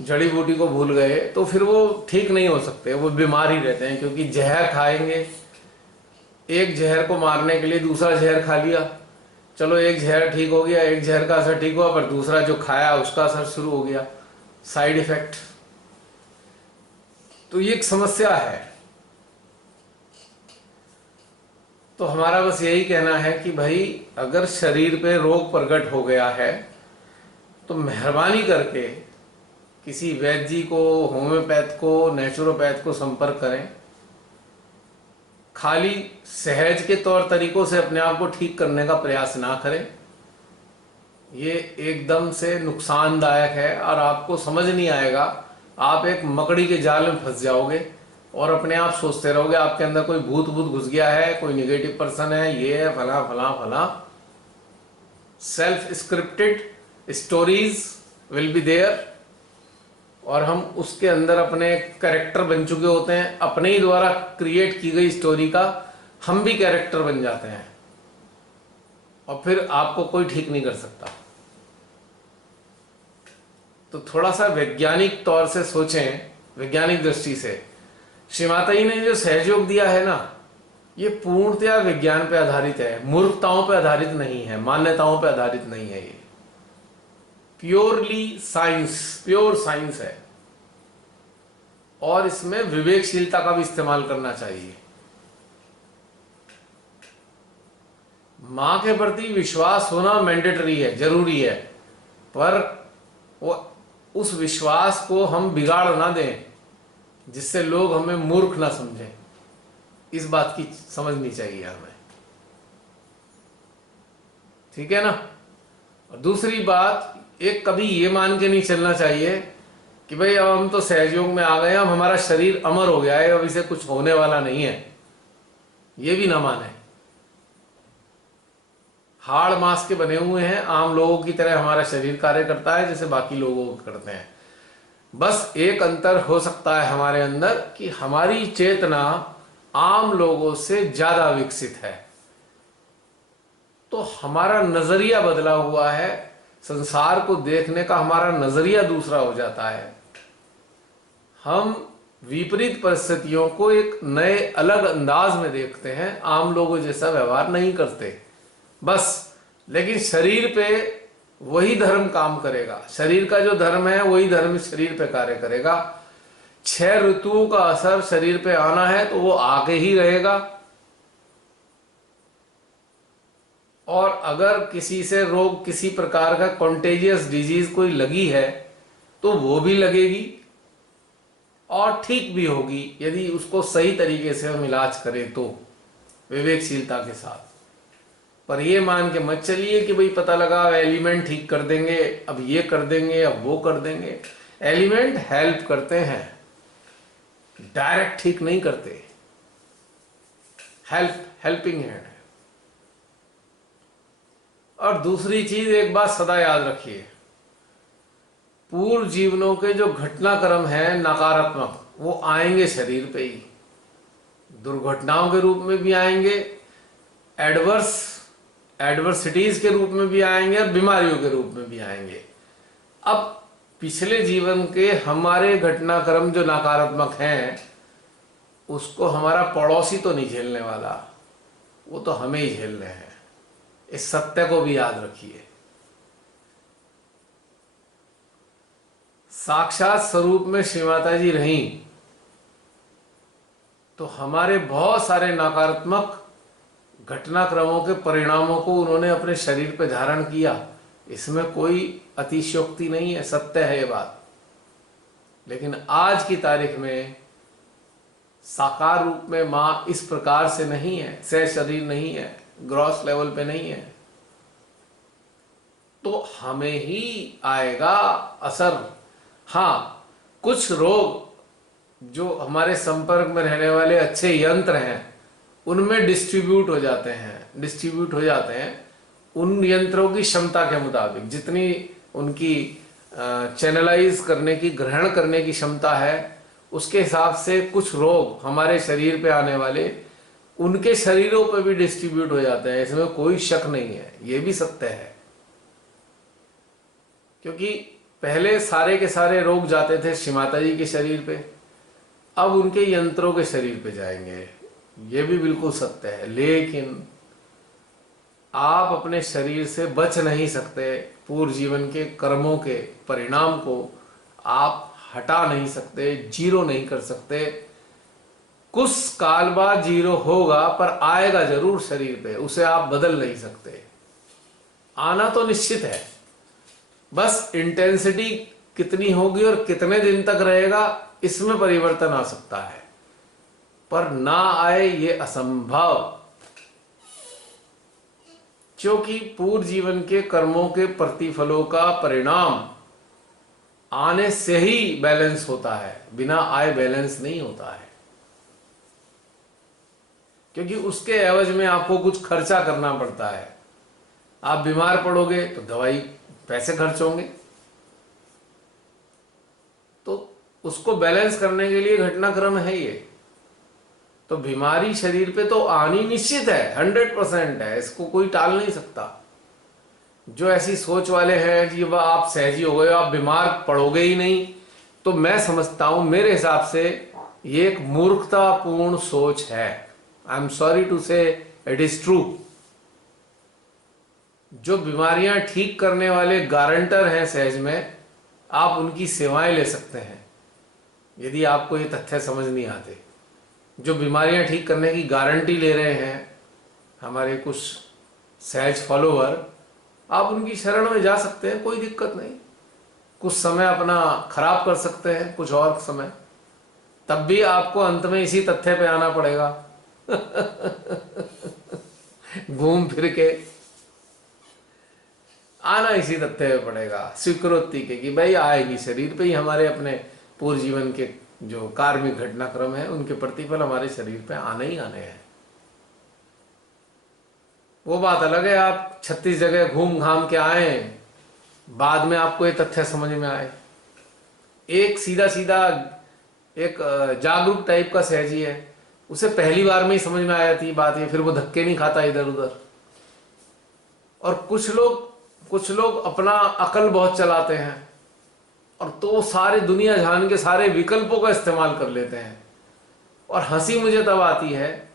जड़ी बूटी को भूल गए, तो फिर वो ठीक नहीं हो सकते, वो बीमार ही रहते हैं। क्योंकि जहर खाएंगे, एक जहर को मारने के लिए दूसरा जहर खा लिया, चलो एक जहर ठीक हो गया, एक जहर का असर ठीक हुआ, पर दूसरा जो खाया उसका असर शुरू हो गया, साइड इफेक्ट। तो ये एक समस्या है। तो हमारा बस यही कहना है कि भाई अगर शरीर पे रोग प्रकट हो गया है तो मेहरबानी करके किसी वैद्य जी को, होम्योपैथ को, नेचुरोपैथ को संपर्क करें। खाली सहज के तौर तरीकों से अपने आप को ठीक करने का प्रयास ना करें। ये एकदम से नुकसानदायक है और आपको समझ नहीं आएगा। आप एक मकड़ी के जाल में फंस जाओगे और अपने आप सोचते रहोगे आपके अंदर कोई भूत भूत घुस गया है, कोई नेगेटिव पर्सन है, ये है, फला फला फला। Self scripted stories will be there और हम उसके अंदर अपने कैरेक्टर बन चुके होते हैं। अपने ही द्वारा क्रिएट की गई स्टोरी का हम भी कैरेक्टर बन जाते हैं और फिर आपको कोई ठीक नहीं कर सकता। तो थोड़ा सा वैज्ञानिक तौर से सोचें, वैज्ञानिक दृष्टि से। श्री माता जी ने जो सहयोग दिया है ना, ये पूर्णतया विज्ञान पे आधारित है, मूर्खताओं पे आधारित नहीं है, मान्यताओं पे आधारित नहीं है। ये प्योरली साइंस, प्योर साइंस है और इसमें विवेकशीलता का भी इस्तेमाल करना चाहिए। मां के प्रति विश्वास होना मैंडेटरी है, जरूरी है, पर वो उस विश्वास को हम बिगाड़ ना दें जिससे लोग हमें मूर्ख ना समझें। इस बात की समझनी चाहिए हमें, ठीक है ना। और दूसरी बात, एक कभी ये मान के नहीं चलना चाहिए कि भाई अब हम तो सहयोग में आ गए, अब हमारा शरीर अमर हो गया है, अब इसे कुछ होने वाला नहीं है, ये भी ना माने। हाड़ मांस के बने हुए हैं, आम लोगों की तरह हमारा शरीर कार्य करता है जैसे बाकी लोगों को करते हैं। बस एक अंतर हो सकता है हमारे अंदर कि हमारी चेतना आम लोगों से ज्यादा विकसित है, तो हमारा नजरिया बदला हुआ है, संसार को देखने का हमारा नजरिया दूसरा हो जाता है। हम विपरीत परिस्थितियों को एक नए अलग अंदाज में देखते हैं, आम लोगों जैसा व्यवहार नहीं करते बस। लेकिन शरीर पे वही धर्म काम करेगा, शरीर का जो धर्म है वही धर्म शरीर पे कार्य करेगा। 6 ऋतुओं का असर शरीर पे आना है तो वो आगे ही रहेगा। और अगर किसी से रोग, किसी प्रकार का कॉन्टेजियस डिजीज कोई लगी है तो वो भी लगेगी और ठीक भी होगी यदि उसको सही तरीके से हम इलाज करें तो, विवेकशीलता के साथ। पर ये मान के मत चलिए कि भाई पता लगा एलिमेंट ठीक कर देंगे, अब ये कर देंगे, अब वो कर देंगे। एलिमेंट हेल्प करते हैं, डायरेक्ट ठीक नहीं करते, हेल्पिंग हैंड है। और दूसरी चीज, एक बात सदा याद रखिए, पूर्व जीवनों के जो घटनाक्रम है नकारात्मक, वो आएंगे शरीर पे ही, दुर्घटनाओं के रूप में भी आएंगे, एडवर्सिटीज के रूप में भी आएंगे और बीमारियों के रूप में भी आएंगे। अब पिछले जीवन के हमारे घटनाक्रम जो नकारात्मक हैं उसको हमारा पड़ोसी तो नहीं झेलने वाला, वो तो हमें ही झेलने हैं। इस सत्य को भी याद रखिए। साक्षात स्वरूप में श्री माता जी रहीं तो हमारे बहुत सारे नकारात्मक घटनाक्रमों के परिणामों को उन्होंने अपने शरीर पर धारण किया। इसमें कोई अतिशयोक्ति नहीं है, सत्य है ये बात। लेकिन आज की तारीख में साकार रूप में मां इस प्रकार से नहीं है, सह शरीर नहीं है, ग्रॉस लेवल पे नहीं है, तो हमें ही आएगा असर। हाँ, कुछ रोग जो हमारे संपर्क में रहने वाले अच्छे यंत्र हैं उनमें डिस्ट्रीब्यूट हो जाते हैं उन यंत्रों की क्षमता के मुताबिक, जितनी उनकी चैनलाइज करने की, ग्रहण करने की क्षमता है, उसके हिसाब से कुछ रोग हमारे शरीर पे आने वाले उनके शरीरों पे भी डिस्ट्रीब्यूट हो जाते हैं। इसमें कोई शक नहीं है, ये भी सत्य है। क्योंकि पहले सारे के सारे रोग जाते थे श्री माता जी के शरीर पे, अब उनके यंत्रों के शरीर पे जाएंगे, ये भी बिल्कुल सत्य है। लेकिन आप अपने शरीर से बच नहीं सकते, पूर्व जीवन के कर्मों के परिणाम को आप हटा नहीं सकते, जीरो नहीं कर सकते। कुछ काल बाद जीरो होगा पर आएगा जरूर शरीर पे, उसे आप बदल नहीं सकते। आना तो निश्चित है, बस इंटेंसिटी कितनी होगी और कितने दिन तक रहेगा इसमें परिवर्तन आ सकता है, पर ना आए ये असंभव। क्योंकि पूर्व जीवन के कर्मों के प्रतिफलों का परिणाम आने से ही बैलेंस होता है, बिना आए बैलेंस नहीं होता है। क्योंकि उसके एवज में आपको कुछ खर्चा करना पड़ता है। आप बीमार पड़ोगे तो दवाई पैसे खर्च होंगे, तो उसको बैलेंस करने के लिए घटनाक्रम है ये। तो बीमारी शरीर पे तो आनी निश्चित है, 100% है, इसको कोई टाल नहीं सकता। जो ऐसी सोच वाले हैं कि वह आप सहजी हो गए, आप बीमार पड़ोगे ही नहीं, तो मैं समझता हूं, मेरे हिसाब से ये एक मूर्खतापूर्ण सोच है। आई एम सॉरी टू से, इट इज ट्रू। जो बीमारियां ठीक करने वाले गारंटर हैं सहज में, आप उनकी सेवाएं ले सकते हैं यदि आपको ये तथ्य समझ नहीं आते। जो बीमारियां ठीक करने की गारंटी ले रहे हैं हमारे कुछ सहज फॉलोवर, आप उनकी शरण में जा सकते हैं, कोई दिक्कत नहीं। कुछ समय अपना खराब कर सकते हैं, कुछ और समय, तब भी आपको अंत में इसी तथ्य पे आना पड़ेगा। घूम फिर के आना इसी तथ्य पे पड़ेगा, स्वीकृति के, कि भाई आएगी, शरीर पे ही हमारे अपने पूर्व जीवन के जो कार्मिक घटनाक्रम है उनके प्रतिफल हमारे शरीर पे आने ही आने हैं। वो बात अलग है, आप 36 जगह घूम घाम के आए, बाद में आपको ये तथ्य समझ में आए। एक सीधा सीधा एक जागरूक टाइप का सहजी है, उसे पहली बार में ही समझ में आ जाती है बात ये, फिर वो धक्के नहीं खाता इधर उधर। और कुछ लोग अपना अकल बहुत चलाते हैं, और तो सारे दुनिया जान के सारे विकल्पों का इस्तेमाल कर लेते हैं। और हंसी मुझे तब आती है,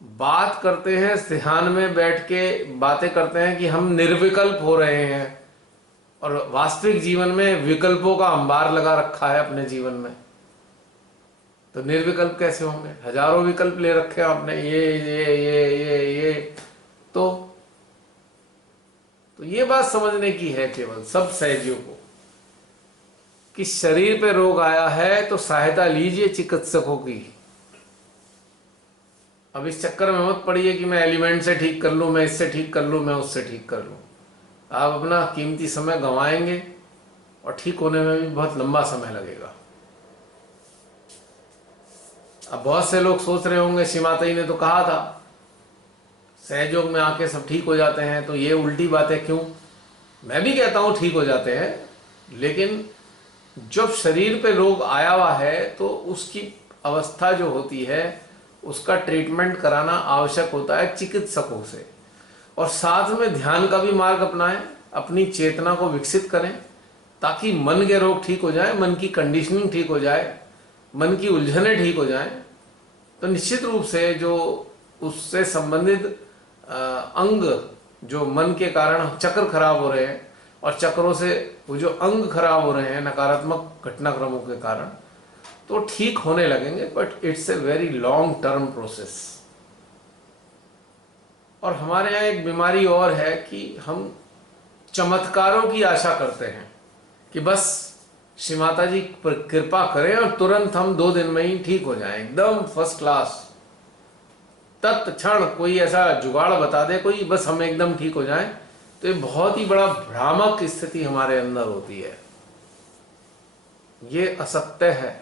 बात करते हैं ध्यान में बैठ के बातें करते हैं कि हम निर्विकल्प हो रहे हैं, और वास्तविक जीवन में विकल्पों का अंबार लगा रखा है अपने जीवन में। तो निर्विकल्प कैसे होंगे? हजारों विकल्प ले रखे हैं आपने, ये तो ये बात समझने की है केवल सब सहजियों को, कि शरीर पे रोग आया है तो सहायता लीजिए चिकित्सकों की। अब इस चक्कर में मत पड़िए कि मैं एलिमेंट से ठीक कर लूं, मैं इससे ठीक कर लूं, मैं उससे ठीक कर लूं। आप अपना कीमती समय गंवाएंगे और ठीक होने में भी बहुत लंबा समय लगेगा। अब बहुत से लोग सोच रहे होंगे, श्री माता ने तो कहा था सहयोग में आके सब ठीक हो जाते हैं, तो ये उल्टी बात है क्यों? मैं भी कहता हूं ठीक हो जाते हैं, लेकिन जब शरीर पे रोग आया हुआ है तो उसकी अवस्था जो होती है उसका ट्रीटमेंट कराना आवश्यक होता है चिकित्सकों से। और साथ में ध्यान का भी मार्ग अपनाएं, अपनी चेतना को विकसित करें, ताकि मन के रोग ठीक हो जाए, मन की कंडीशनिंग ठीक हो जाए, मन की उलझनें ठीक हो जाएं। तो निश्चित रूप से जो उससे संबंधित अंग जो मन के कारण चक्र खराब हो रहे हैं, और चक्रों से वो जो अंग खराब हो रहे हैं नकारात्मक घटनाक्रमों के कारण, तो ठीक होने लगेंगे। But it's a very long term process. और हमारे यहाँ एक बीमारी और है कि हम चमत्कारों की आशा करते हैं कि बस श्री माता जी कृपा करें और तुरंत हम 2 दिन में ही ठीक हो जाएं, एकदम फर्स्ट क्लास, तत्क्षण कोई ऐसा जुगाड़ बता दे कोई, बस हम एकदम ठीक हो जाएं। तो ये बहुत ही बड़ा भ्रामक स्थिति हमारे अंदर होती है, ये असत्य है।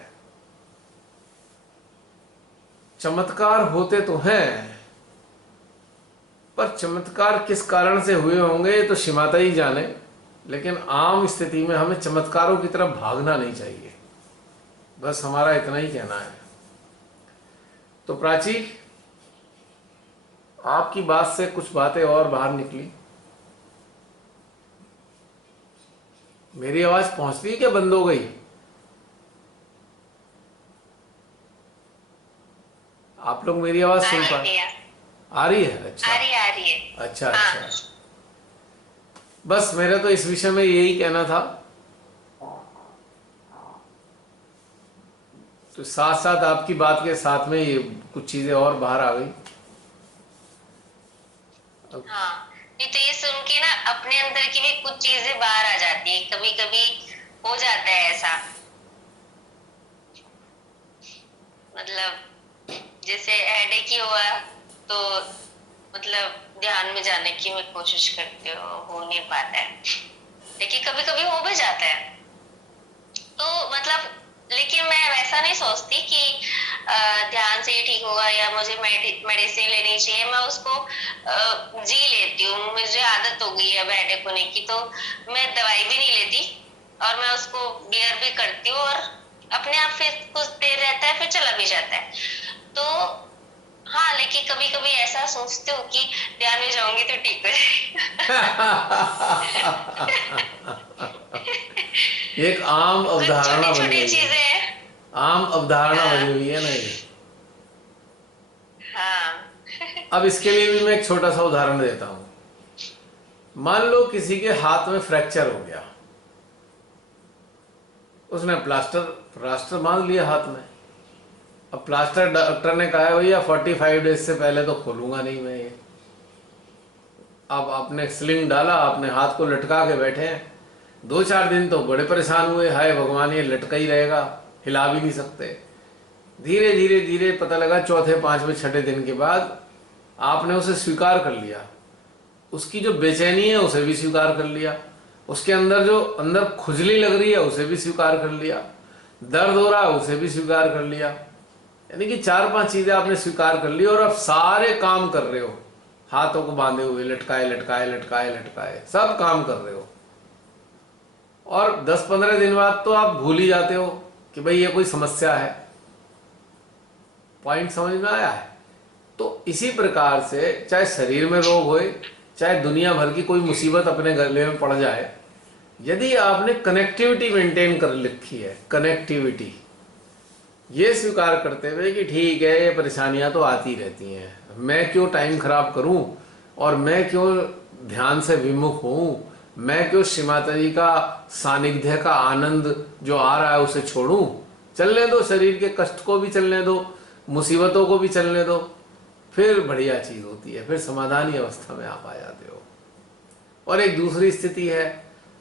चमत्कार होते तो हैं, पर चमत्कार किस कारण से हुए होंगे तो श्री माता ही जाने। लेकिन आम स्थिति में हमें चमत्कारों की तरफ भागना नहीं चाहिए, बस हमारा इतना ही कहना है। तो प्राची, आपकी बात से कुछ बातें और बाहर निकली। मेरी आवाज पहुंचती है क्या, बंद हो गई? आप लोग मेरी आवाज सुन पा आ रही है? अच्छा, आ रही है। अच्छा अच्छा। बस मेरा तो इस विषय में यही कहना था। तो साथ साथ आपकी बात के साथ में ये कुछ चीजें और बाहर आ गई। हाँ, नहीं तो ये सुन के ना अपने अंदर की भी कुछ चीजें बाहर आ जाती है, कभी कभी हो जाता है ऐसा। मतलब जैसे हेडेक ही हुआ तो मतलब ध्यान में जाने की मैं कोशिश करती हूँ, हो नहीं पाता है, लेकिन कभी कभी हो भी जाता है। तो मतलब लेकिन मैं वैसा नहीं सोचती कि ध्यान से ही ठीक होगा या मुझे मेडिसिन लेनी चाहिए। मैं उसको जी लेती हूँ, मुझे आदत हो गई है बैठे होने की, तो मैं दवाई भी नहीं लेती और मैं उसको बियर भी करती हूँ, और अपने आप फिर कुछ देर रहता है, फिर चला भी जाता है। तो हाँ, लेकिन कभी कभी ऐसा सोचती हूँ कि ध्यान में जाऊंगी तो ठीक हो एक आम कुछ अवधारणा छोटी बन छोटी गई है, चीजें हैं। आम अवधारणा बनी हाँ। हुई है ना ये। हाँ। अब इसके लिए भी मैं एक छोटा सा उदाहरण देता हूं। मान लो किसी के हाथ में फ्रैक्चर हो गया, उसने प्लास्टर प्लास्टर बांध लिया हाथ में। अब प्लास्टर डॉक्टर ने कहा है भैया 45 डेज से पहले तो खोलूंगा नहीं मैं ये। अब आपने स्लिंग डाला, आपने हाथ को लटका के बैठे हैं, 2-4 दिन तो बड़े परेशान हुए, हाय भगवान ये लटका ही रहेगा, हिला भी नहीं सकते। धीरे धीरे धीरे पता लगा चौथे पांचवें छठे दिन के बाद आपने उसे स्वीकार कर लिया, उसकी जो बेचैनी है उसे भी स्वीकार कर लिया, उसके अंदर जो अंदर खुजली लग रही है उसे भी स्वीकार कर लिया, दर्द हो रहा है उसे भी स्वीकार कर लिया। यानी कि 4-5 चीजें आपने स्वीकार कर ली और अब सारे काम कर रहे हो, हाथों को बांधे हुए, लटकाए लटकाए लटकाए लटकाए सब काम कर रहे हो। और 10-15 दिन बाद तो आप भूल ही जाते हो कि भाई ये कोई समस्या है। पॉइंट समझ में आया है? तो इसी प्रकार से चाहे शरीर में रोग होए, चाहे दुनिया भर की कोई मुसीबत अपने गले में पड़ जाए, यदि आपने कनेक्टिविटी मेंटेन कर रखी है, कनेक्टिविटी, ये स्वीकार करते हुए कि ठीक है ये परेशानियां तो आती रहती हैं, मैं क्यों टाइम खराब करूं और मैं क्यों ध्यान से विमुख हूं, मैं क्यों श्री माता जी का सानिध्य का आनंद जो आ रहा है उसे छोड़ूं। चलने दो, शरीर के कष्ट को भी चलने दो, मुसीबतों को भी चलने दो, फिर बढ़िया चीज होती है, फिर समाधानी अवस्था में आप आ जाते हो। और एक दूसरी स्थिति है,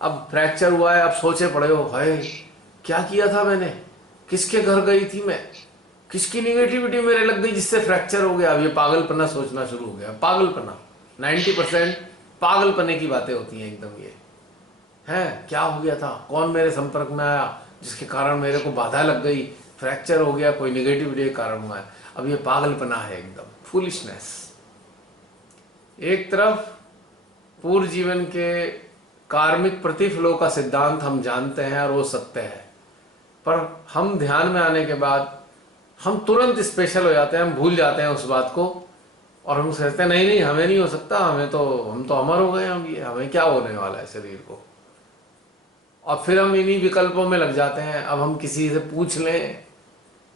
अब फ्रैक्चर हुआ है, अब सोचे पड़े हो, हाय क्या किया था मैंने, किसके घर गई थी मैं, किसकी निगेटिविटी मेरे लग गई जिससे फ्रैक्चर हो गया। अब ये पागलपना सोचना शुरू हो गया, पागलपना। 90% पागलपने की बातें होती हैं एकदम। ये है क्या हो गया था, कौन मेरे संपर्क में आया जिसके कारण मेरे को बाधा लग गई, फ्रैक्चर हो गया, कोई निगेटिविटी के कारण हुआ है। अब ये पागलपना है, एकदम फूलिशनेस। एक तरफ पूर्व जीवन के कार्मिक प्रतिफलों का सिद्धांत हम जानते हैं और वो सत्य है, पर हम ध्यान में आने के बाद हम तुरंत स्पेशल हो जाते हैं, हम भूल जाते हैं उस बात को और हम सोचते हैं नहीं नहीं हमें नहीं हो सकता, हमें तो हम तो अमर हो गए, हम ये हमें क्या होने वाला है शरीर को। और फिर हम इन्हीं विकल्पों में लग जाते हैं। अब हम किसी से पूछ लें,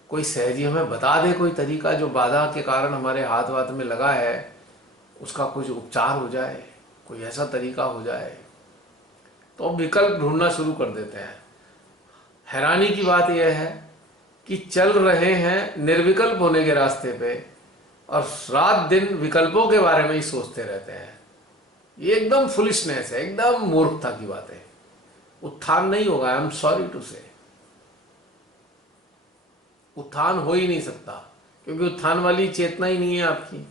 कोई सहजी हमें बता दे कोई तरीका जो बाधा के कारण हमारे हाथ वाथ में लगा है उसका कुछ उपचार हो जाए, कोई ऐसा तरीका हो जाए, तो अब विकल्प ढूंढना शुरू कर देते हैं। हैरानी की बात यह है कि चल रहे हैं निर्विकल्प होने के रास्ते पे और रात दिन विकल्पों के बारे में ही सोचते रहते हैं। ये एकदम फुलिशनेस है, एकदम मूर्खता की बात है। उत्थान नहीं होगा, आई एम सॉरी टू से, उत्थान हो ही नहीं सकता, क्योंकि उत्थान वाली चेतना ही नहीं है आपकी।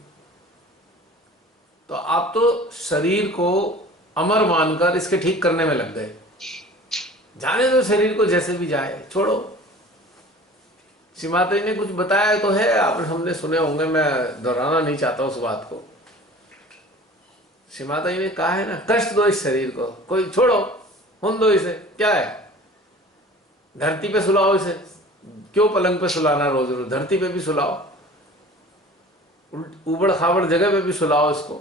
तो आप तो शरीर को अमर मानकर इसके ठीक करने में लग गए। जाने दो शरीर को जैसे भी जाए, छोड़ो। श्री माता जी ने कुछ बताया तो है, आपने हमने सुने होंगे, मैं दोहराना नहीं चाहता उस बात को। श्री माता जी ने कहा है ना, कष्ट दो इस शरीर को, कोई छोड़ो, होने दो इसे, क्या है, धरती पे सुलाओ इसे, क्यों पलंग पे सुलाना रोज रोज, धरती पे भी सुलाओ, उबड़ खाबड़ जगह पे भी सुलाओ इसको।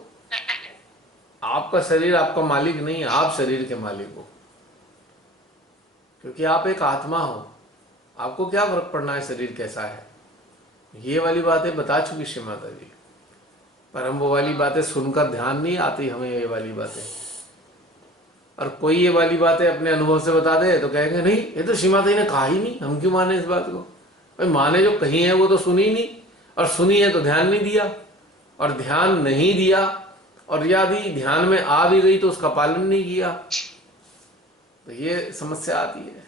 आपका शरीर आपका मालिक नहीं, आप शरीर के मालिक हो, क्योंकि आप एक आत्मा हो। आपको क्या फर्क पड़ना है शरीर कैसा है। ये वाली बातें बता चुकी श्री माता जी, पर हम वो वाली बातें सुनकर ध्यान नहीं आती हमें ये वाली बातें। और कोई ये वाली बातें अपने अनुभव से बता दे तो कहेंगे नहीं ये तो श्री माता जी ने कहा ही नहीं, हम क्यों माने इस बात को। भाई माने जो कही है वो तो सुनी नहीं, और सुनी है तो ध्यान नहीं दिया, और ध्यान नहीं दिया और यदि ध्यान में आ भी गई तो उसका पालन नहीं किया, तो ये समस्या आती है।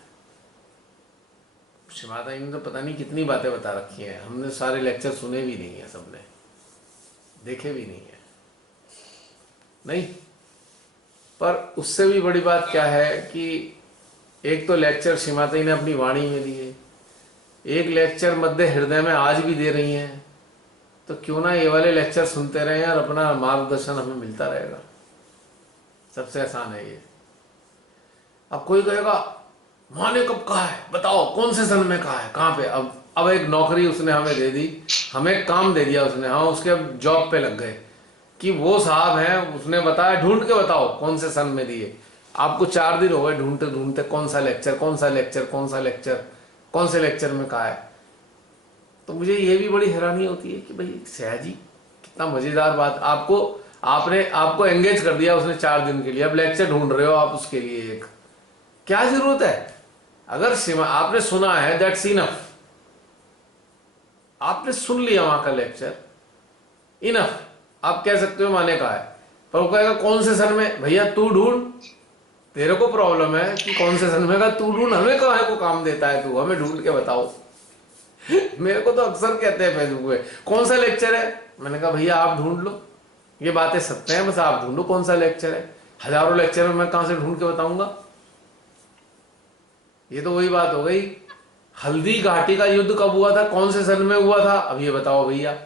श्री माता जी ने तो पता नहीं कितनी बातें बता रखी हैं, हमने सारे लेक्चर सुने भी नहीं है, सबने देखे भी नहीं है। नहीं, पर उससे भी बड़ी बात क्या है कि एक तो लेक्चर श्रीमाता ने अपनी वाणी में दिए, एक लेक्चर मध्य हृदय में आज भी दे रही हैं, तो क्यों ना ये वाले लेक्चर सुनते रहें और अपना मार्गदर्शन हमें मिलता रहेगा। सबसे आसान है ये। अब कोई कहेगा माँ ने कब कहा है, बताओ कौन से सन में कहा है, कहाँ पे। अब एक नौकरी उसने हमें दे दी, हमें काम दे दिया उसने, हाँ उसके अब जॉब पे लग गए कि वो साहब हैं, उसने बताया ढूंढ के बताओ कौन से सन में दिए। आपको 4 दिन हो गए ढूंढते ढूंढते कौन सा लेक्चर कौन सा लेक्चर कौन सा लेक्चर कौन से लेक्चर में कहा है। तो मुझे ये भी बड़ी हैरानी होती है कि भाई सयाजी कितना मजेदार बात, आपको एंगेज कर दिया उसने 4 दिन के लिए, अब लेक्चर ढूंढ रहे हो आप उसके लिए। एक क्या जरूरत है? अगर आपने सुना है दैट्स इनफ, आपने सुन लिया वहां का लेक्चर, इनफ। आप कह सकते हो माने कहा है, पर वो कहेगा कौन से सन में, भैया तू ढूंढ, तेरे को प्रॉब्लम है कि कौन से सन में का, तू ढूंढ, हमें कहाँ को काम देता है तू, हमें ढूंढ के बताओ। मेरे को तो अक्सर कहते हैं फेसबुक पे कौन सा लेक्चर है, मैंने कहा भैया आप ढूंढ लो, ये बातें सत्य हैं, बस आप ढूंढो कौन सा लेक्चर है। हजारों लेक्चर में मैं कहां से ढूंढ के बताऊंगा। ये तो वही बात हो गई, हल्दी घाटी का युद्ध कब हुआ था, कौन से सन में हुआ था, अब ये बताओ भैया।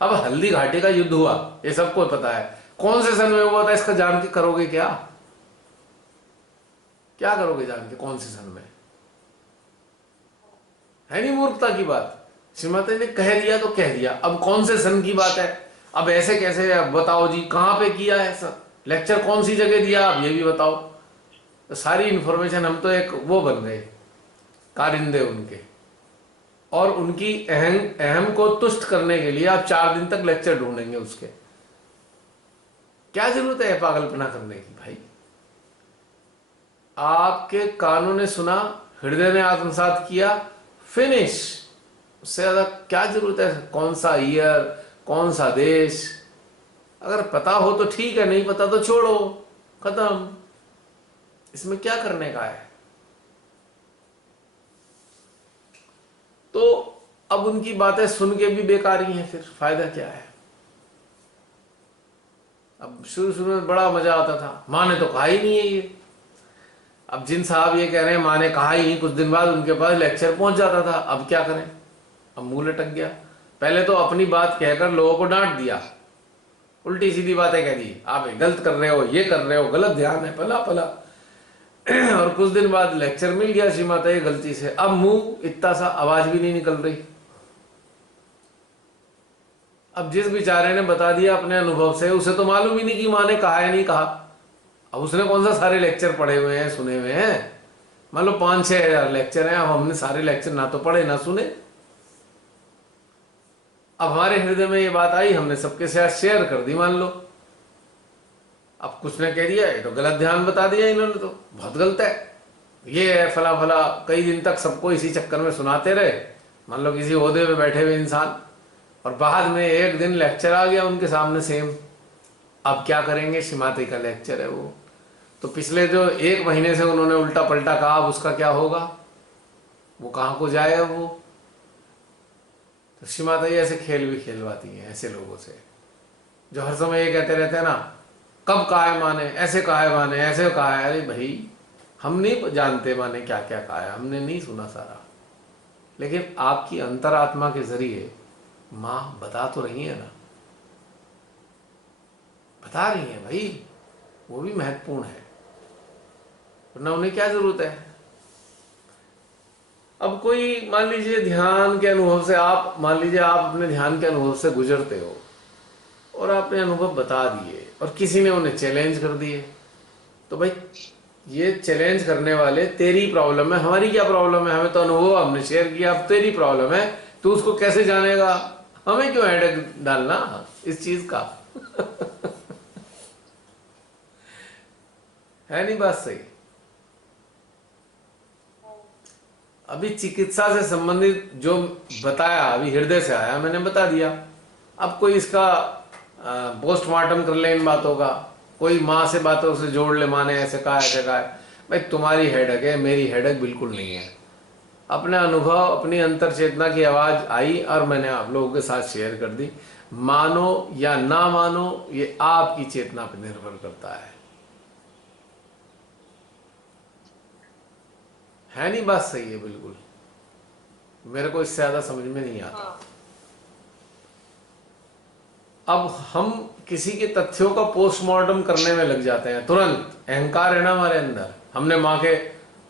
अब हल्दी घाटी का युद्ध हुआ ये सबको पता है, कौन से सन में हुआ था इसका जान के करोगे क्या, क्या करोगे जान के कौन से सन में। है नहीं मूर्खता की बात। श्रीमती ने कह दिया तो कह दिया, अब कौन से सन की बात है, अब ऐसे कैसे, अब बताओ जी कहां पे किया है सर लेक्चर, कौन सी जगह दिया, अब ये भी बताओ। तो सारी इंफॉर्मेशन, हम तो एक वो बन गए कारिंदे उनके, और उनकी अहम को तुष्ट करने के लिए आप 4 दिन तक लेक्चर ढूंढेंगे उसके। क्या जरूरत है पागलपना करने की भाई। आपके कानों ने सुना, हृदय ने आत्मसात किया, फिनिश। उससे ज्यादा क्या जरूरत है, कौन सा ईयर कौन सा देश, अगर पता हो तो ठीक है, नहीं पता तो छोड़ो, खत्म। इसमें क्या करने का है। तो अब उनकी बातें सुन के भी बेकार ही हैं, फिर फायदा क्या है। अब शुरू में बड़ा मजा आता था, माँ ने तो कहा ही नहीं है ये। अब जिन साहब ये कह रहे हैं माँ ने कहा ही नहीं, कुछ दिन बाद उनके पास लेक्चर पहुंच जाता था। अब क्या करें, अब मुंह लटक गया। पहले तो अपनी बात कहकर लोगों को डांट दिया, उल्टी सीधी बातें कह दी, आप गलत कर रहे हो, ये कर रहे हो, गलत ध्यान है, फला फला। और कुछ दिन बाद लेक्चर मिल गया श्री माता ये गलती से, अब मुंह इतना सा आवाज भी नहीं निकल रही। अब जिस बेचारे ने बता दिया अपने अनुभव से, उसे तो मालूम ही नहीं कि माँ ने कहा है नहीं कहा। अब उसने कौन सा सारे लेक्चर पढ़े हुए हैं, सुने हुए हैं। मान लो 5-6 हजार लेक्चर हैं, अब हमने सारे लेक्चर ना तो पढ़े ना सुने। अब हमारे हृदय में ये बात आई, हमने सबके साथ शेयर कर दी मान लो। अब कुछ ने कह दिया ये तो गलत ध्यान बता दिया इन्होंने, तो बहुत गलत है, ये है फला फला। कई दिन तक सबको इसी चक्कर में सुनाते रहे, मान लो किसी ओहदे पे बैठे हुए इंसान, और बाद में एक दिन लेक्चर आ गया उनके सामने सेम। अब क्या करेंगे, श्रीमाती का लेक्चर है वो, तो पिछले जो 1 महीने से उन्होंने उल्टा पलटा कहा, अब उसका क्या होगा, वो कहाँ को जाएगा वो। तो श्रीमाता जी ऐसे खेल भी खेलवाती हैं ऐसे लोगों से, जो हर समय ये कहते रहते हैं ना, कब कहा है माँ ने, ऐसे कहा है माँ ने, ऐसे कहा है। अरे भाई हम नहीं जानते माँ ने क्या क्या कहा है, हमने नहीं सुना सारा, लेकिन आपकी अंतरात्मा के जरिए माँ बता तो रही है ना, बता रही है भाई, वो भी महत्वपूर्ण है, वरना उन्हें क्या जरूरत है। अब कोई मान लीजिए ध्यान के अनुभव से, आप मान लीजिए आप अपने ध्यान के अनुभव से गुजरते हो और आपने अनुभव बता दिए और किसी ने उन्हें चैलेंज कर दिए, तो भाई ये चैलेंज करने वाले तेरी प्रॉब्लम है, हमारी क्या प्रॉब्लम है। हमें तो अनुभव हमने शेयर किया, अब तेरी प्रॉब्लम है, तू उसको कैसे जानेगा, हमें क्यों हेडेक डालना इस चीज का। है नहीं बात सही। अभी चिकित्सा से संबंधित जो बताया, अभी हृदय से आया, मैंने बता दिया। अब कोई इसका पोस्टमार्टम कर ले इन बातों का, कोई माँ से बातों से जोड़ ले, माँ ने ऐसे कहा ऐसे कहा है। भाई तुम्हारी हेडेक है, मेरी हेडेक बिल्कुल नहीं है। अपने अनुभव, अपनी अंतर चेतना की आवाज आई और मैंने आप लोगों के साथ शेयर कर दी। मानो या ना मानो, ये आपकी चेतना पर निर्भर करता है नहीं? बात सही है बिल्कुल, मेरे को इससे ज्यादा समझ में नहीं आता। हाँ। अब हम किसी के तथ्यों का पोस्टमार्टम करने में लग जाते हैं तुरंत। अहंकार है ना हमारे अंदर,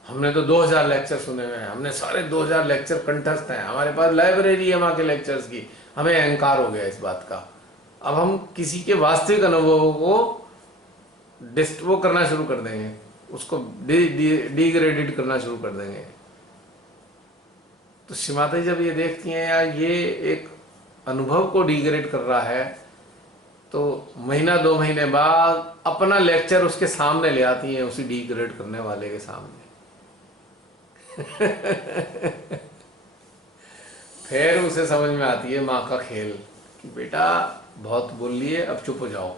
हमने तो 2000 लेक्चर सुने हुए हैं, हमने सारे 2000 लेक्चर कंठस्थ हैं, हमारे पास लाइब्रेरी है माँ के लेक्चर्स की, हमें अहंकार हो गया इस बात का। अब हम किसी के वास्तविक अनुभवों को वो करना शुरू कर देंगे, उसको डिग्रेडेड करना शुरू कर देंगे। तो श्रीमाता जी जब ये देखती हैं यार ये एक अनुभव को डिग्रेड कर रहा है, तो महीना 2 महीने बाद अपना लेक्चर उसके सामने ले आती हैं, उसी डिग्रेड करने वाले के सामने। फिर उसे समझ में आती है माँ का खेल कि बेटा बहुत बोल लिए, अब चुप हो जाओ।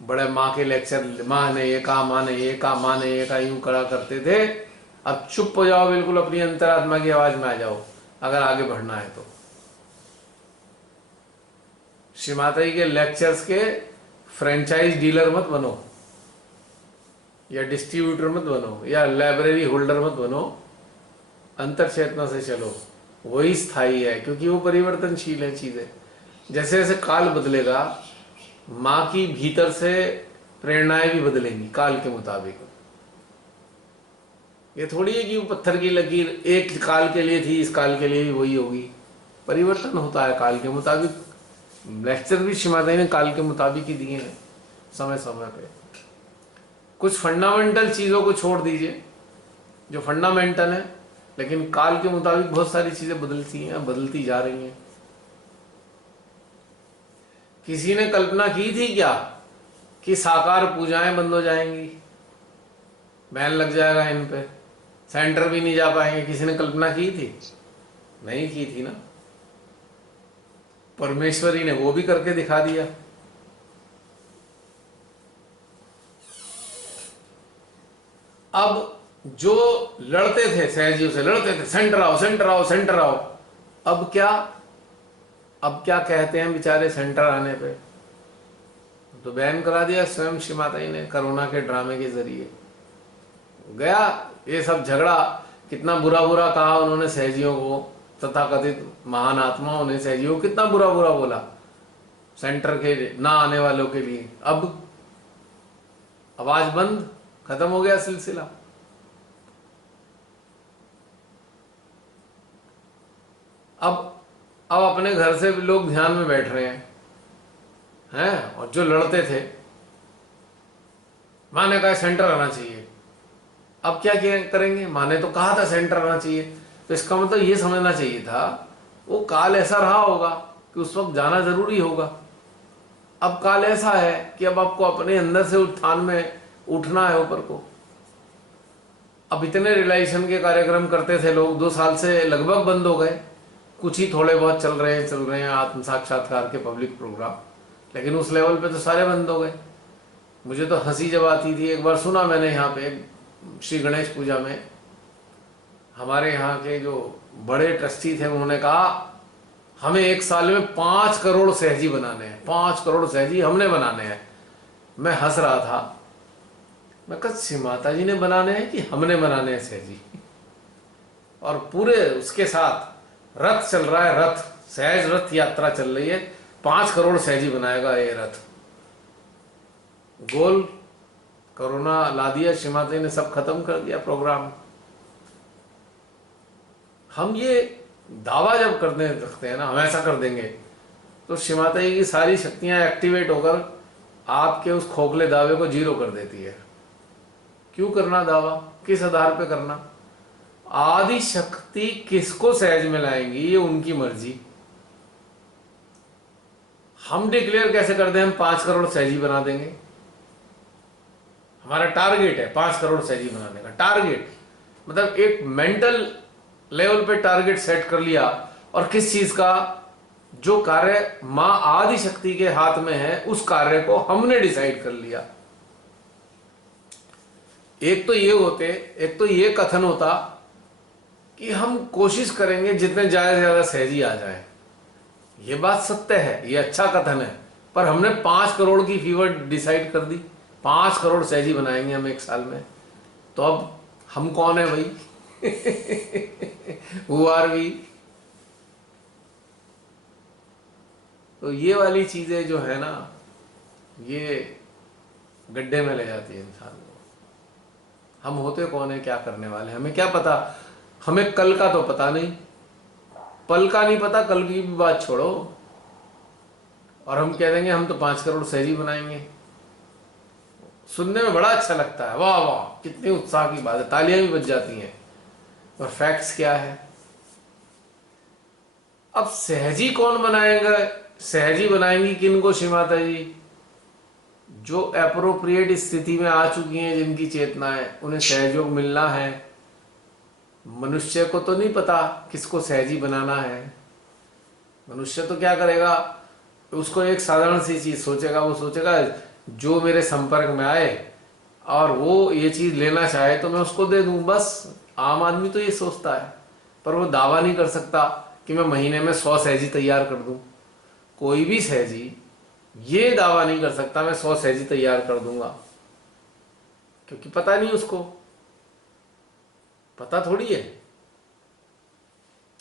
बड़े माँ के लेक्चर, माँ ने ये कहा, माँ ने ये कहा, माँ ने ये कहा, यूं करा करते थे, अब चुप हो जाओ, बिल्कुल अपनी अंतरात्मा की आवाज में आ जाओ अगर आगे बढ़ना है तो। श्री माता जी के लेक्चर्स के फ्रेंचाइज डीलर मत बनो, या डिस्ट्रीब्यूटर मत बनो, या लाइब्रेरी होल्डर मत बनो, अंतर चेतना से चलो, वही स्थायी है, क्योंकि वो परिवर्तनशील है चीजें। जैसे जैसे काल बदलेगा, माँ की भीतर से प्रेरणाएं भी बदलेंगी काल के मुताबिक। ये थोड़ी है कि वो पत्थर की लकीर एक काल के लिए थी, इस काल के लिए भी वही होगी। परिवर्तन होता है काल के मुताबिक। लेक्चर भी श्री माता जी ने काल के मुताबिक ही दिए हैं, समय समय पे। कुछ फंडामेंटल चीजों को छोड़ दीजिए जो फंडामेंटल है, लेकिन काल के मुताबिक बहुत सारी चीजें बदलती हैं, बदलती जा रही हैं। किसी ने कल्पना की थी क्या कि साकार पूजाएं बंद हो जाएंगी, बैन लग जाएगा इन पे, सेंटर भी नहीं जा पाएंगे? किसी ने कल्पना की थी? नहीं की थी ना। परमेश्वरी ने वो भी करके दिखा दिया। अब जो लड़ते थे सहजियों से, लड़ते थे सेंटर आओ सेंटर आओ सेंटर आओ, अब क्या कहते हैं बेचारे सेंटर आने पे? तो बैन करा दिया स्वयं श्री माता जी ने कोरोना के ड्रामे के जरिए। गया ये सब झगड़ा, कितना बुरा बुरा कहा उन्होंने सहजियों को, तथाकथित महान आत्माओं ने सहजियों को कितना बुरा बुरा बोला सेंटर के ना आने वालों के लिए। अब आवाज बंद, खत्म हो गया सिलसिला। अब अपने घर से भी लोग ध्यान में बैठ रहे हैं, और जो लड़ते थे, माँ ने कहा सेंटर आना चाहिए, अब क्या करेंगे? माँ ने तो कहा था सेंटर आना चाहिए, तो इसका मतलब ये समझना चाहिए था वो काल ऐसा रहा होगा कि उस वक्त जाना जरूरी होगा। अब काल ऐसा है कि अब आपको अपने अंदर से उत्थान में उठना है ऊपर को। अब इतने रियलाइजेशन के कार्यक्रम करते थे लोग, 2 साल से लगभग बंद हो गए, कुछ ही थोड़े बहुत चल रहे हैं आत्म साक्षात्कार के पब्लिक प्रोग्राम, लेकिन उस लेवल पे तो सारे बंद हो गए। मुझे तो हंसी जब आती थी, एक बार सुना मैंने यहाँ पे श्री गणेश पूजा में, हमारे यहाँ के जो बड़े ट्रस्टी थे उन्होंने कहा हमें 1 साल में 5 करोड़ सहजी बनाने हैं, 5 करोड़ सहजी हमने बनाने हैं। मैं हंस रहा था, मैं कहा श्री माता जी ने बनाने हैं कि हमने बनाने हैं सहजी? और पूरे उसके साथ रथ चल रहा है, रथ सहज रथ यात्रा चल रही है, 5 करोड़ सहजी बनाएगा ये रथ। गोल कोरोना ला दिया, श्री माता जी ने सब खत्म कर दिया प्रोग्राम। हम ये दावा जब करने रखते हैं ना, हम ऐसा कर देंगे, तो श्री माता जी की सारी शक्तियां एक्टिवेट होकर आपके उस खोखले दावे को 0 कर देती है। क्यों करना दावा, किस आधार पे करना? आदि शक्ति किसको सहज में लाएंगी ये उनकी मर्जी। हम डिक्लेयर कैसे कर दें हम 5 करोड़ सहजी बना देंगे? हमारा टारगेट है 5 करोड़ सहजी बनाने का। टारगेट मतलब एक मेंटल लेवल पे टारगेट सेट कर लिया, और किस चीज का? जो कार्य मां आदि शक्ति के हाथ में है उस कार्य को हमने डिसाइड कर लिया। एक तो ये कथन होता कि हम कोशिश करेंगे जितने ज्यादा से ज्यादा सहजी आ जाए। ये बात सत्य है, ये अच्छा कथन है, पर हमने 5 करोड़ की फीवर डिसाइड कर दी, 5 करोड़ सहजी बनाएंगे हम एक साल में, तो अब हम कौन है भाई? Who are we? तो ये वाली चीजें जो है ना, ये गड्ढे में ले जाती है इंसान को। हम होते कौन है, क्या करने वाले, हमें क्या पता? हमें कल का तो पता नहीं, पल का नहीं पता, कल की भी बात छोड़ो, और हम कह देंगे हम तो 5 करोड़ सहजी बनाएंगे। सुनने में बड़ा अच्छा लगता है, वाह वाह कितनी उत्साह की बात है, तालियां भी बज जाती हैं, और फैक्ट्स क्या है? अब सहजी कौन बनाएगा? सहजी बनाएंगी किनको श्री माता जी? जो एप्रोप्रिएट स्थिति में आ चुकी हैं, जिनकी चेतना है, उन्हें सहयोग मिलना है। मनुष्य को तो नहीं पता किसको सहजी बनाना है। मनुष्य तो क्या करेगा, उसको एक साधारण सी चीज सोचेगा, वो सोचेगा जो मेरे संपर्क में आए और वो ये चीज लेना चाहे तो मैं उसको दे दूं, बस। आम आदमी तो ये सोचता है, पर वो दावा नहीं कर सकता कि मैं महीने में 100 सहजी तैयार कर दूं। कोई भी सहजी ये दावा नहीं कर सकता मैं 100 सहजी तैयार कर दूंगा, क्योंकि पता नहीं उसको, पता थोड़ी है।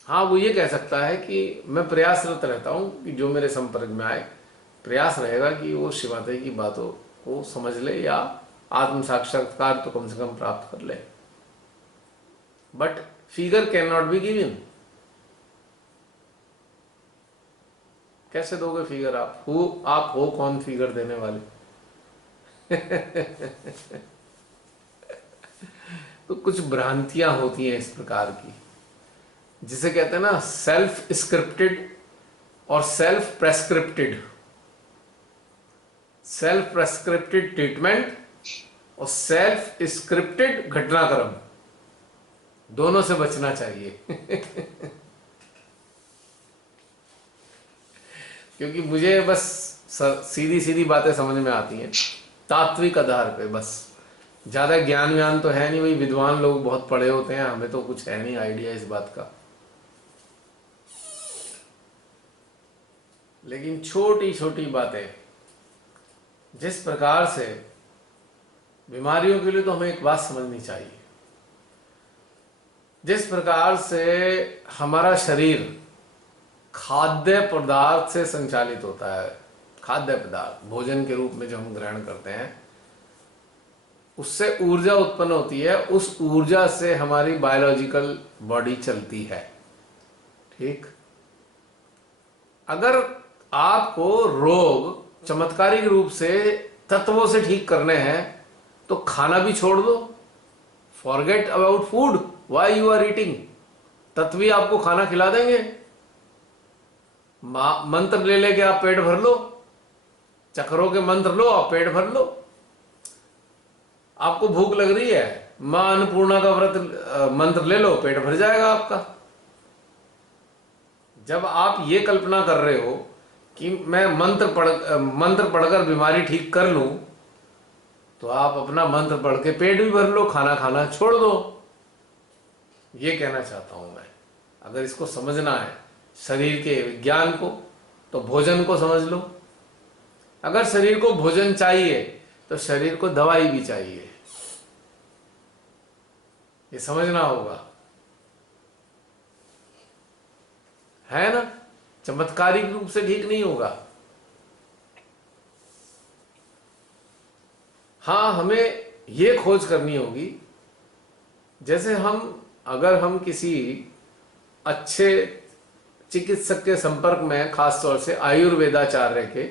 हाँ, वो ये कह सकता है कि मैं प्रयासरत रहता हूं कि जो मेरे संपर्क में आए, प्रयास रहेगा कि वो शिव माता की बातों को समझ ले या आत्म साक्षात्कार तो कम से कम प्राप्त कर ले। But figure can not be given. कैसे दोगे फिगर? आप हो कौन फिगर देने वाले? तो कुछ भ्रांतियां होती हैं इस प्रकार की, जिसे कहते हैं ना सेल्फ स्क्रिप्टेड और सेल्फ प्रेस्क्रिप्टेड। सेल्फ प्रेस्क्रिप्टेड ट्रीटमेंट और सेल्फ स्क्रिप्टेड घटनाक्रम, दोनों से बचना चाहिए। क्योंकि मुझे बस सीधी सीधी बातें समझ में आती हैं तात्विक आधार पे, बस। ज्यादा ज्ञान व्यान तो है नहीं, वही विद्वान लोग बहुत पढ़े होते हैं, हमें तो कुछ है नहीं आइडिया इस बात का। लेकिन छोटी छोटी बातें, जिस प्रकार से बीमारियों के लिए तो हमें एक बात समझनी चाहिए, जिस प्रकार से हमारा शरीर खाद्य पदार्थ से संचालित होता है, खाद्य पदार्थ भोजन के रूप में जो हम ग्रहण करते हैं, उससे ऊर्जा उत्पन्न होती है, उस ऊर्जा से हमारी बायोलॉजिकल बॉडी चलती है। ठीक, अगर आपको रोग चमत्कारिक रूप से तत्वों से ठीक करने हैं तो खाना भी छोड़ दो, forget about food, why you are eating. तत्व ही आपको खाना खिला देंगे। मंत्र ले लेके आप पेट भर लो, चक्रों के मंत्र लो, आप पेट भर लो। आपको भूख लग रही है, मां अन्नपूर्णा का व्रत मंत्र ले लो, पेट भर जाएगा आपका। जब आप ये कल्पना कर रहे हो कि मैं मंत्र पढ़कर बीमारी ठीक कर लूं, तो आप अपना मंत्र पढ़ के पेट भी भर लो, खाना खाना छोड़ दो। ये कहना चाहता हूं मैं। अगर इसको समझना है शरीर के विज्ञान को, तो भोजन को समझ लो। अगर शरीर को भोजन चाहिए तो शरीर को दवाई भी चाहिए, ये समझना होगा, है ना? चमत्कारिक रूप से ठीक नहीं होगा। हाँ, हमें ये खोज करनी होगी, जैसे अगर हम किसी अच्छे चिकित्सक के संपर्क में, खासतौर से आयुर्वेदाचार्य के,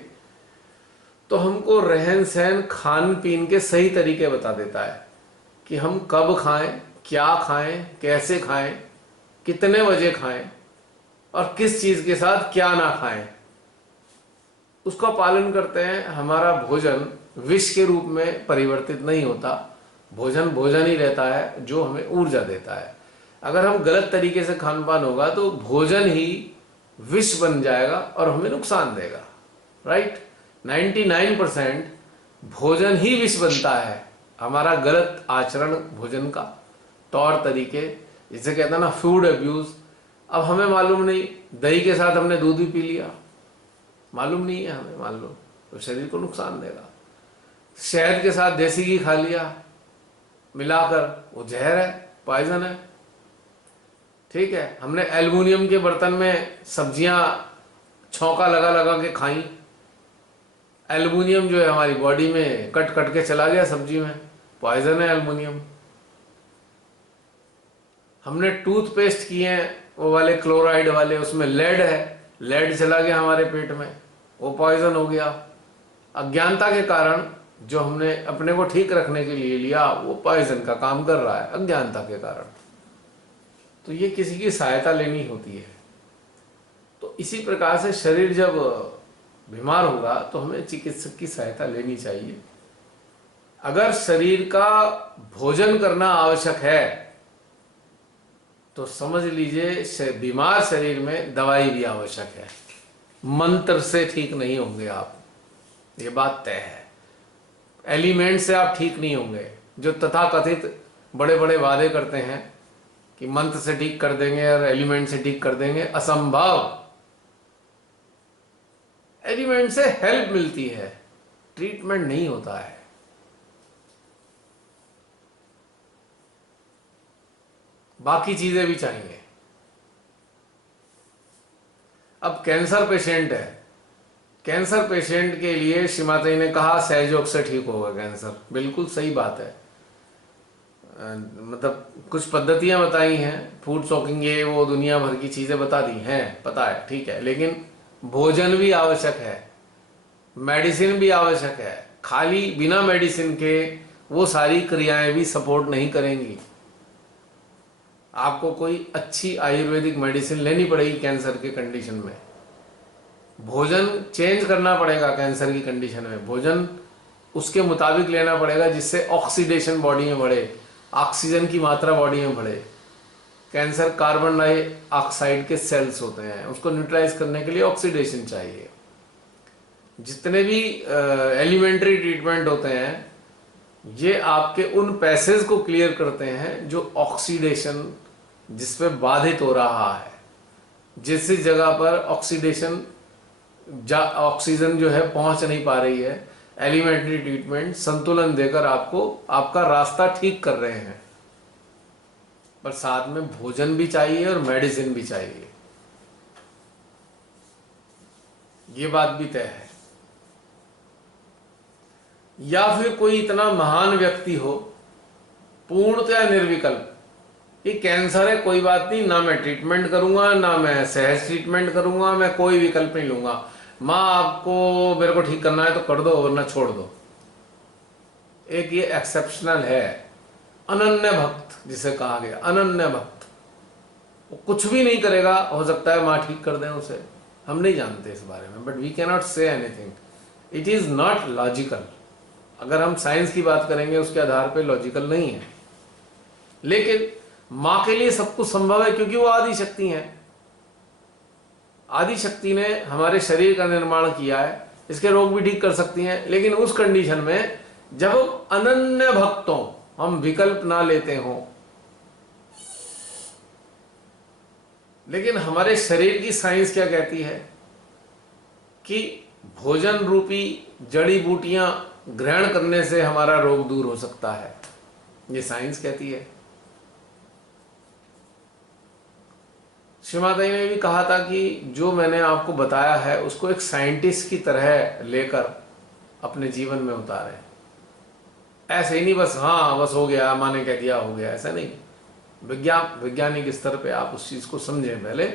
तो हमको रहन सहन खान पीन के सही तरीके बता देता है कि हम कब खाएं, क्या खाएं, कैसे खाएं, कितने बजे खाएं और किस चीज के साथ क्या ना खाएं। उसका पालन करते हैं, हमारा भोजन विष के रूप में परिवर्तित नहीं होता। भोजन भोजन ही रहता है जो हमें ऊर्जा देता है। अगर हम गलत तरीके से खान पान होगा तो भोजन ही विष बन जाएगा और हमें नुकसान देगा। राइट? 99% भोजन ही विष बनता है। हमारा गलत आचरण, भोजन का तौर तरीके, जिसे कहते हैं ना फूड एब्यूज। अब हमें मालूम नहीं, दही के साथ हमने दूध भी पी लिया, मालूम नहीं है हमें, मान लो, तो शरीर को नुकसान देगा। शहद के साथ देसी घी खा लिया मिलाकर, वो जहर है, पॉइजन है। ठीक है, हमने एल्युमिनियम के बर्तन में सब्जियां छौंका लगा लगा के खाई, एल्युमिनियम जो है हमारी बॉडी में कट कट के चला गया सब्जी में, पॉइजन है एल्युमिनियम। हमने टूथपेस्ट किए हैं वो वाले क्लोराइड वाले, उसमें लेड है, लेड चला गया हमारे पेट में, वो पॉइजन हो गया। अज्ञानता के कारण जो हमने अपने को ठीक रखने के लिए लिया वो पॉइजन का काम कर रहा है, अज्ञानता के कारण। तो ये किसी की सहायता लेनी होती है। तो इसी प्रकार से शरीर जब बीमार होगा तो हमें चिकित्सक की सहायता लेनी चाहिए। अगर शरीर का भोजन करना आवश्यक है तो समझ लीजिए बीमार शरीर में दवाई भी आवश्यक है। मंत्र से ठीक नहीं होंगे आप, ये बात तय है। एलिमेंट से आप ठीक नहीं होंगे। जो तथाकथित बड़े बड़े वादे करते हैं कि मंत्र से ठीक कर देंगे और एलिमेंट से ठीक कर देंगे, असंभव। एलिमेंट से हेल्प मिलती है, ट्रीटमेंट नहीं होता है। बाकी चीजें भी चाहिए। अब कैंसर पेशेंट है, कैंसर पेशेंट के लिए श्री माता जी ने कहा सहयोग से ठीक होगा कैंसर, बिल्कुल सही बात है। मतलब कुछ पद्धतियां बताई हैं, फूड सॉकिंग, ये वो दुनिया भर की चीजें बता दी हैं, पता है, ठीक है, लेकिन भोजन भी आवश्यक है, मेडिसिन भी आवश्यक है। खाली बिना मेडिसिन के वो सारी क्रियाएं भी सपोर्ट नहीं करेंगी। आपको कोई अच्छी आयुर्वेदिक मेडिसिन लेनी पड़ेगी कैंसर के कंडीशन में। भोजन चेंज करना पड़ेगा कैंसर की कंडीशन में, भोजन उसके मुताबिक लेना पड़ेगा जिससे ऑक्सीडेशन बॉडी में बढ़े, ऑक्सीजन की मात्रा बॉडी में बढ़े। कैंसर कार्बन डाइऑक्साइड के सेल्स होते हैं, उसको न्यूट्रलाइज करने के लिए ऑक्सीडेशन चाहिए। जितने भी एलिमेंट्री ट्रीटमेंट होते हैं ये आपके उन पैसेज को क्लियर करते हैं जो ऑक्सीडेशन जिसपे बाधित हो रहा है, जिस जगह पर ऑक्सीजन जो है पहुंच नहीं पा रही है, एलिमेंट्री ट्रीटमेंट संतुलन देकर आपको आपका रास्ता ठीक कर रहे हैं। पर साथ में भोजन भी चाहिए और मेडिसिन भी चाहिए, ये बात भी तय है। या फिर कोई इतना महान व्यक्ति हो पूर्णतया निर्विकल्प, ये कैंसर है कोई बात नहीं, ना मैं ट्रीटमेंट करूंगा ना मैं सहज ट्रीटमेंट करूंगा, मैं कोई विकल्प नहीं लूंगा, माँ आपको मेरे को ठीक करना है तो कर दो वरना छोड़ दो। एक ये एक्सेप्शनल है, अनन्य भक्त जिसे कहा गया, अनन्य भक्त। वो कुछ भी नहीं करेगा, हो सकता है माँ ठीक कर दें उसे, हम नहीं जानते इस बारे में, but we can not say anything, it is not logical. अगर हम साइंस की बात करेंगे उसके आधार पे लॉजिकल नहीं है, लेकिन मां के लिए सब कुछ संभव है क्योंकि वो आदि शक्ति है। आदि शक्ति ने हमारे शरीर का निर्माण किया है, इसके रोग भी ठीक कर सकती हैं, लेकिन उस कंडीशन में जब हम अनन्य भक्त हों, हम विकल्प ना लेते हों। लेकिन हमारे शरीर की साइंस क्या कहती है कि भोजन रूपी जड़ी बूटियां ग्रहण करने से हमारा रोग दूर हो सकता है, ये साइंस कहती है। श्री माता जी ने भी कहा था कि जो मैंने आपको बताया है उसको एक साइंटिस्ट की तरह लेकर अपने जीवन में उतारें। ऐसे ही नहीं बस हाँ बस हो गया, माँ ने कह दिया हो गया, ऐसा नहीं। वैज्ञानिक स्तर पे आप उस चीज को समझें, पहले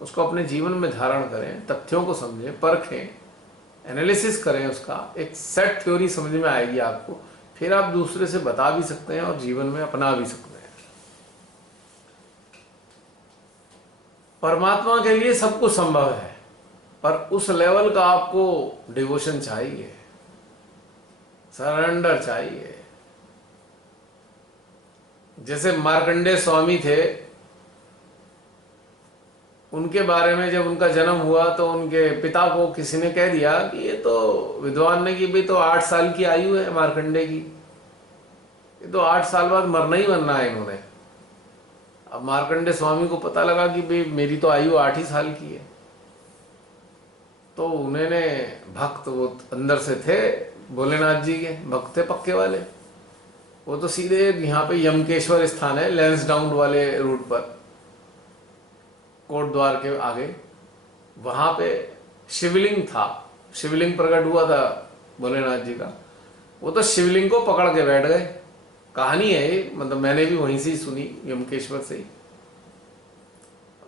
उसको अपने जीवन में धारण करें, तथ्यों को समझें, परखें, एनालिसिस करें, उसका एक सेट थ्योरी समझ में आएगी आपको, फिर आप दूसरे से बता भी सकते हैं और जीवन में अपना भी सकते हैं। परमात्मा के लिए सब कुछ संभव है, पर उस लेवल का आपको डिवोशन चाहिए, सरेंडर चाहिए। जैसे मार्कंडेय स्वामी थे, उनके बारे में जब उनका जन्म हुआ तो उनके पिता को किसी ने कह दिया कि ये तो विद्वान ने कि भाई तो 8 साल की आयु है मार्कंडेय की, ये तो 8 साल बाद मरना ही मरना है इन्होंने। अब मार्कंडे स्वामी को पता लगा कि भाई मेरी तो आयु 8 ही साल की है, तो उन्होंने भक्त, वो अंदर से थे भोलेनाथ जी के भक्त थे पक्के वाले, वो तो सीधे यहाँ पे यमकेश्वर स्थान है लैंसडाउन वाले रूट पर, कोट द्वार के आगे, वहां पे शिवलिंग था, शिवलिंग प्रकट हुआ था भोलेनाथ जी का। वो तो शिवलिंग को पकड़ के बैठ गए, कहानी है ये, मतलब मैंने भी वहीं से ही सुनी, यमकेश्वर से ही।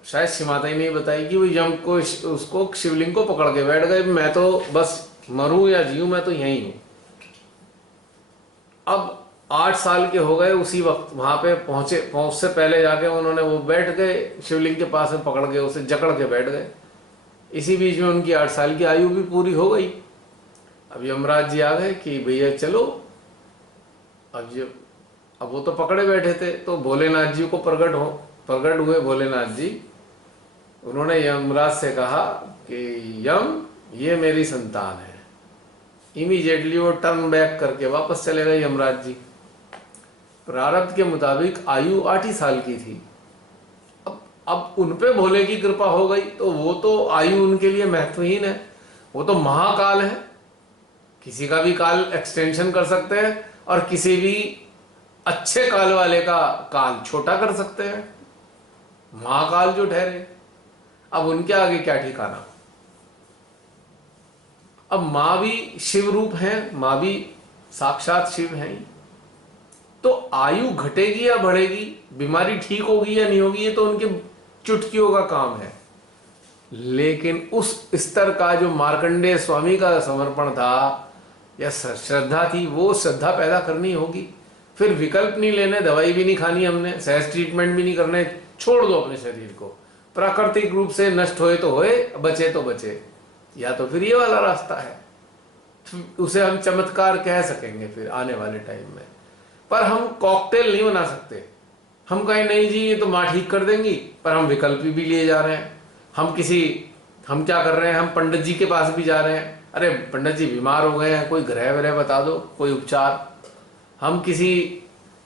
शायद शिमाता ही नहीं बताई कि वो यम को उसको शिवलिंग को पकड़ के बैठ गए, मैं तो बस मरूं या जीऊं मैं तो यहीं हूं। अब 8 साल के हो गए, उसी वक्त वहां पे पहुंचे, पहुंच से पहले जाके उन्होंने वो बैठ गए शिवलिंग के पास में, पकड़ के उसे जकड़ के बैठ गए। इसी बीच में उनकी 8 साल की आयु भी पूरी हो गई। अब यमराज जी आ गए कि भैया चलो, अब वो तो पकड़े बैठे थे, तो भोलेनाथ जी को प्रकट हुए भोलेनाथ जी। उन्होंने यमराज से कहा कि यम, ये मेरी संतान है। इमीडिएटली वो टर्न बैक करके वापस चले गए यमराज जी। प्रारब्ध के मुताबिक आयु 8 ही साल की थी। अब उन पे भोले की कृपा हो गई, तो वो तो आयु उनके लिए महत्वहीन है, वो तो महाकाल है, किसी का भी काल एक्सटेंशन कर सकते हैं और किसी भी अच्छे काल वाले का काल छोटा कर सकते हैं, महाकाल जो ठहरे। अब उनके आगे क्या ठिकाना। अब मां भी शिव रूप है, मां भी साक्षात शिव है, तो आयु घटेगी या बढ़ेगी, बीमारी ठीक होगी या नहीं होगी, ये तो उनके चुटकियों का काम है। लेकिन उस स्तर का जो मार्कंडेय स्वामी का समर्पण था या श्रद्धा थी, वो श्रद्धा पैदा करनी होगी। फिर विकल्प नहीं लेने, दवाई भी नहीं खानी हमने, सहज ट्रीटमेंट भी नहीं करने, छोड़ दो अपने शरीर को, प्राकृतिक रूप से नष्ट होए तो होए, बचे तो बचे। या तो फिर ये वाला रास्ता है, उसे हम चमत्कार कह सकेंगे फिर आने वाले टाइम में, पर हम कॉकटेल नहीं बना सकते। हम कहें नहीं जी ये तो माँ ठीक कर देंगी, पर हम विकल्प भी लिए जा रहे हैं। हम क्या कर रहे हैं, हम पंडित जी के पास भी जा रहे हैं, अरे पंडित जी बीमार हो गए हैं, कोई ग्रह व्रह बता दो, कोई उपचार। हम किसी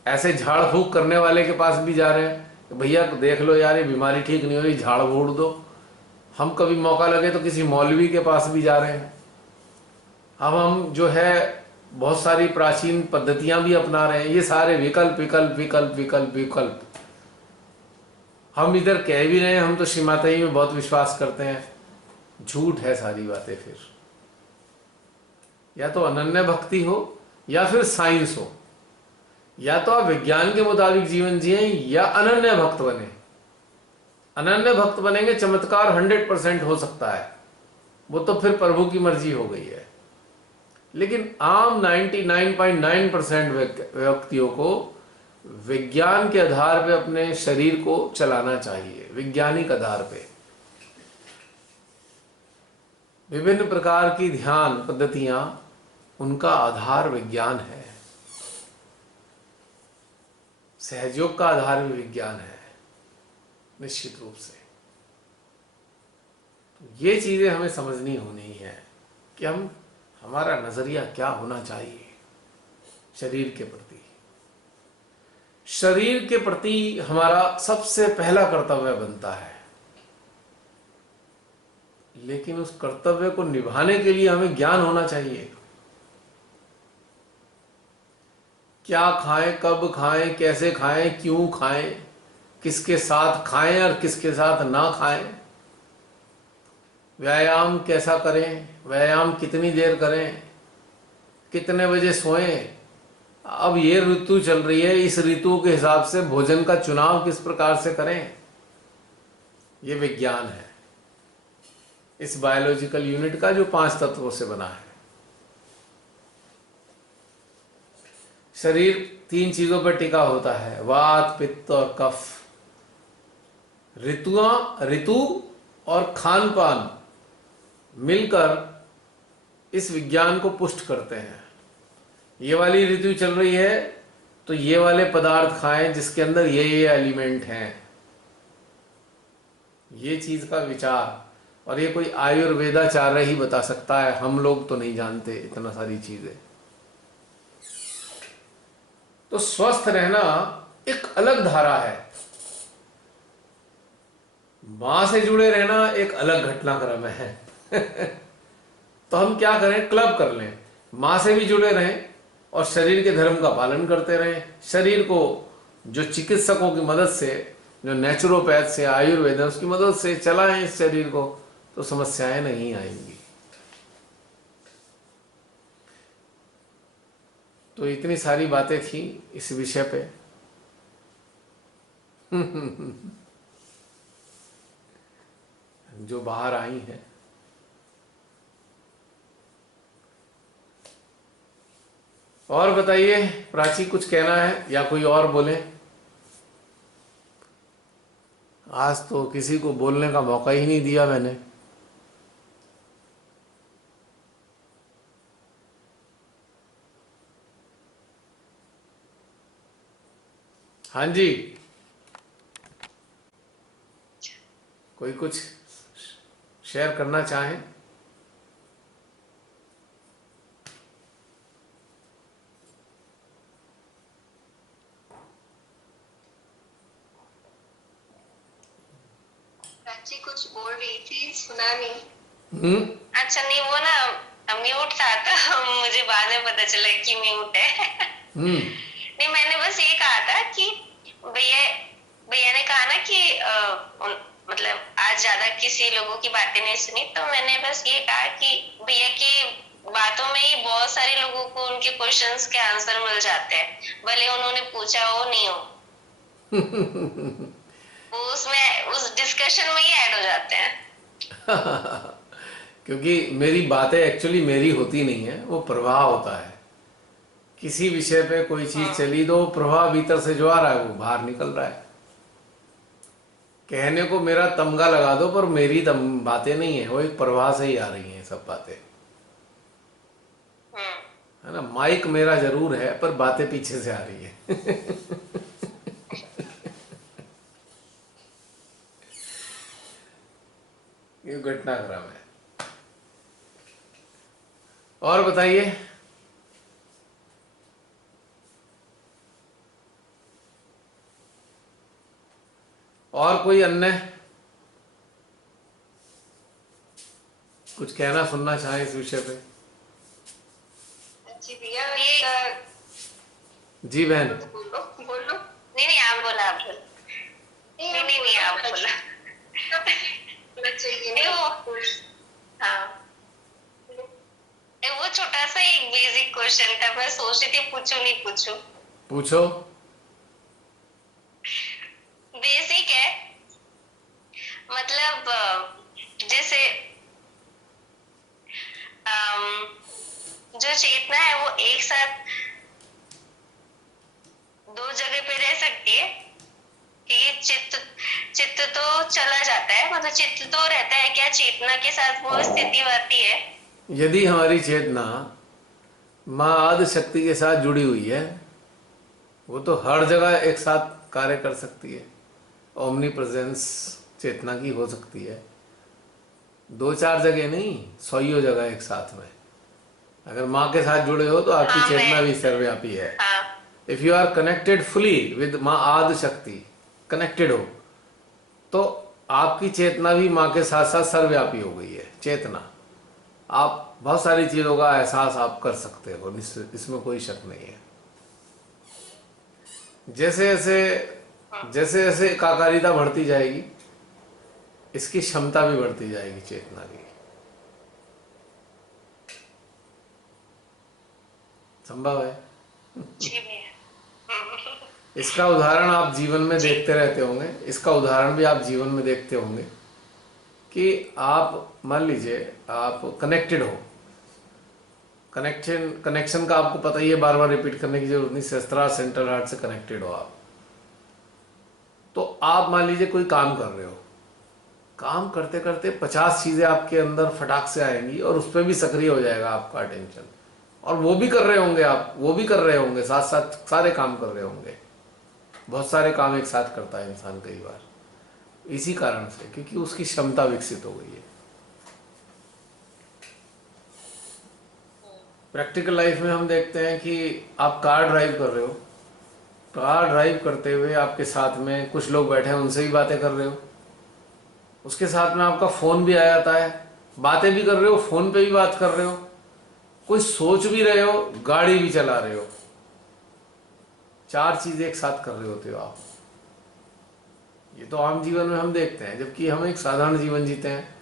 ऐसे झाड़ फूक करने वाले के पास भी जा रहे हैं, भैया देख लो यार ये बीमारी ठीक नहीं हो रही, झाड़ फूक दो। हम कभी मौका लगे तो किसी मौलवी के पास भी जा रहे हैं। हम जो है बहुत सारी प्राचीन पद्धतियां भी अपना रहे हैं। ये सारे विकल्प विकल्प विकल्प विकल्प विकल्प। हम इधर कह भी रहे हैं हम तो श्री माता जी में बहुत विश्वास करते हैं, झूठ है सारी बातें। फिर या तो अनन्य भक्ति हो या फिर साइंस हो, या तो आप विज्ञान के मुताबिक जीवन जिए या अनन्य भक्त बने। अनन्य भक्त बनेंगे, चमत्कार 100% हो सकता है, वो तो फिर प्रभु की मर्जी हो गई है। लेकिन आम 99.9% व्यक्तियों को विज्ञान के आधार पे अपने शरीर को चलाना चाहिए, वैज्ञानिक आधार पे। विभिन्न प्रकार की ध्यान पद्धतियां, उनका आधार विज्ञान है, सहयोग का आधार भी विज्ञान है निश्चित रूप से। तो ये चीजें हमें समझनी होनी है कि हमारा नजरिया क्या होना चाहिए शरीर के प्रति। शरीर के प्रति हमारा सबसे पहला कर्तव्य बनता है, लेकिन उस कर्तव्य को निभाने के लिए हमें ज्ञान होना चाहिए। क्या खाएं, कब खाएं, कैसे खाएं, क्यों खाएं, किसके साथ खाएं और किसके साथ ना खाएं, व्यायाम कैसा करें, व्यायाम कितनी देर करें, कितने बजे सोएं। अब ये ऋतु चल रही है, इस ऋतु के हिसाब से भोजन का चुनाव किस प्रकार से करें, ये विज्ञान है इस बायोलॉजिकल यूनिट का जो 5 तत्वों से बना है। शरीर 3 चीजों पर टिका होता है, वात, पित्त और कफ। ऋतु और खान पान मिलकर इस विज्ञान को पुष्ट करते हैं। ये वाली ऋतु चल रही है तो ये वाले पदार्थ खाएं जिसके अंदर ये एलिमेंट हैं, ये चीज का विचार। और ये कोई आयुर्वेदाचार्य ही बता सकता है, हम लोग तो नहीं जानते इतना सारी चीजें। तो स्वस्थ रहना एक अलग धारा है, माँ से जुड़े रहना एक अलग घटनाक्रम है। तो हम क्या करें, क्लब कर लें, माँ से भी जुड़े रहें और शरीर के धर्म का पालन करते रहें। शरीर को जो चिकित्सकों की मदद से, जो नेचुरोपैथ से, आयुर्वेद है, उसकी मदद से चलाएं इस शरीर को, तो समस्याएं नहीं आएंगी। तो इतनी सारी बातें थी इस विषय पे। जो बाहर आई हैं। और बताइए प्राची, कुछ कहना है या कोई और बोले? आज तो किसी को बोलने का मौका ही नहीं दिया मैंने। हाँ जी, कोई कुछ शेयर करना चाहें? प्राची कुछ बोल रही थी, सुना नहीं। हम्म। अच्छा नहीं, वो ना म्यूट था तो मुझे बाद में पता चला कि म्यूट है। हम्म। नहीं, मैंने बस ये कहा था कि भैया भैया ने कहा ना कि मतलब आज ज्यादा किसी लोगों की बातें नहीं सुनी, तो मैंने बस ये कहा कि भैया की बातों में ही बहुत सारे लोगों को उनके क्वेश्चंस के आंसर मिल जाते हैं, भले उन्होंने पूछा हो नहीं हो। वो उसमें उस डिस्कशन में ही ऐड हो जाते हैं। क्योंकि मेरी बातें एक्चुअली मेरी होती नहीं है, वो प्रवाह होता है। किसी विषय पे कोई चीज चली तो प्रवाह भीतर से जो आ रहा है वो बाहर निकल रहा है। कहने को मेरा तमगा लगा दो, पर मेरी बातें नहीं है, वो एक प्रवाह से ही आ रही हैं सब बातें, है ना। माइक मेरा जरूर है, पर बातें पीछे से आ रही है। ये घटनाक्रम है। और बताइए। और कोई अन्य कुछ कहना सुनना चाहे इस विषय पे? जी भैया, ये जी बहन। बोलो बोलो। नहीं नहीं, आप बोला, आप बोलो। नहीं नहीं नहीं, आप बोला। चाहिए नहीं वो। हाँ, वो छोटा सा एक बेसिक क्वेश्चन था, मैं सोच रही थी पूछूं नहीं पूछूं। पूछो। बेसिक है, मतलब जैसे जो चेतना है वो एक साथ दो जगह पे रह सकती है कि चित्त चित्त तो चला जाता है, मतलब चित्त तो रहता है, क्या चेतना के साथ वो स्थिति आती है? यदि हमारी चेतना माँ आदि शक्ति के साथ जुड़ी हुई है, वो तो हर जगह एक साथ कार्य कर सकती है। ओमनी प्रेजेंस चेतना की हो सकती है, दो चार जगह नहीं, सौयों जगह एक साथ में। अगर माँ के साथ जुड़े हो तो आपकी हाँ, चेतना भी सर्वव्यापी है। हाँ, if you are connected fully with माँ आदि शक्ति, कनेक्टेड हो, तो आपकी चेतना भी माँ के साथ साथ सर्वव्यापी हो गई है। चेतना, आप बहुत सारी चीजों का एहसास आप कर सकते हो, इसमें कोई शक नहीं है। जैसे जैसे जैसे एकाकारिता बढ़ती जाएगी, इसकी क्षमता भी बढ़ती जाएगी चेतना की। संभव है। जी भैया। इसका उदाहरण आप जीवन में देखते रहते होंगे, इसका उदाहरण भी आप जीवन में देखते होंगे कि आप मान लीजिए आप कनेक्टेड हो, कनेक्शन का आपको पता ही है, बार बार रिपीट करने की जरूरत नहीं। सहस्त्रार सेंट्रल हार्ट से कनेक्टेड हो आप, तो आप मान लीजिए कोई काम कर रहे हो, काम करते करते 50 चीजें आपके अंदर फटाक से आएंगी और उस पर भी सक्रिय हो जाएगा आपका अटेंशन, और वो भी कर रहे होंगे, आप वो भी कर रहे होंगे, साथ साथ सारे काम कर रहे होंगे। बहुत सारे काम एक साथ करता है इंसान कई बार, इसी कारण से, क्योंकि उसकी क्षमता विकसित हो गई है। प्रैक्टिकल लाइफ में हम देखते हैं कि आप कार ड्राइव कर रहे हो, कार ड्राइव करते हुए आपके साथ में कुछ लोग बैठे हैं, उनसे भी बातें कर रहे हो, उसके साथ में आपका फोन भी आ जाता है, बातें भी कर रहे हो, फोन पे भी बात कर रहे हो, कोई सोच भी रहे हो, गाड़ी भी चला रहे हो, 4 चीजें एक साथ कर रहे होते हो आप। ये तो आम जीवन में हम देखते हैं, जबकि हम एक साधारण जीवन जीते हैं।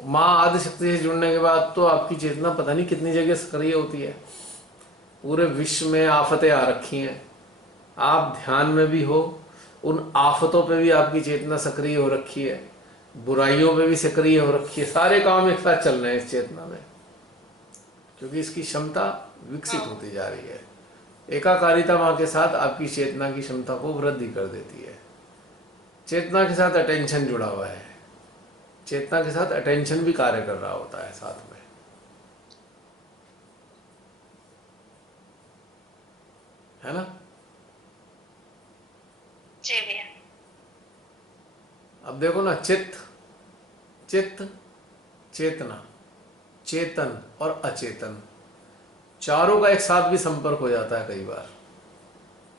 माँ आदिशक्ति से जुड़ने के बाद तो आपकी चेतना पता नहीं कितनी जगह सक्रिय होती है। पूरे विश्व में आफतें आ रखी हैं, आप ध्यान में भी हो, उन आफतों पे भी आपकी चेतना सक्रिय हो रखी है, बुराइयों पे भी सक्रिय हो रखी है। सारे काम एक साथ चल रहे हैं इस चेतना में, क्योंकि इसकी क्षमता विकसित होती जा रही है। एकाकारिता माँ के साथ आपकी चेतना की क्षमता को वृद्धि कर देती है। चेतना के साथ अटेंशन जुड़ा हुआ है, चेतना के साथ अटेंशन भी कार्य कर रहा होता है साथ में, है ना। जी भैया। अब देखो ना, चित्त, चित्त, चेतना, चेतन और अचेतन, चारों का एक साथ भी संपर्क हो जाता है कई बार।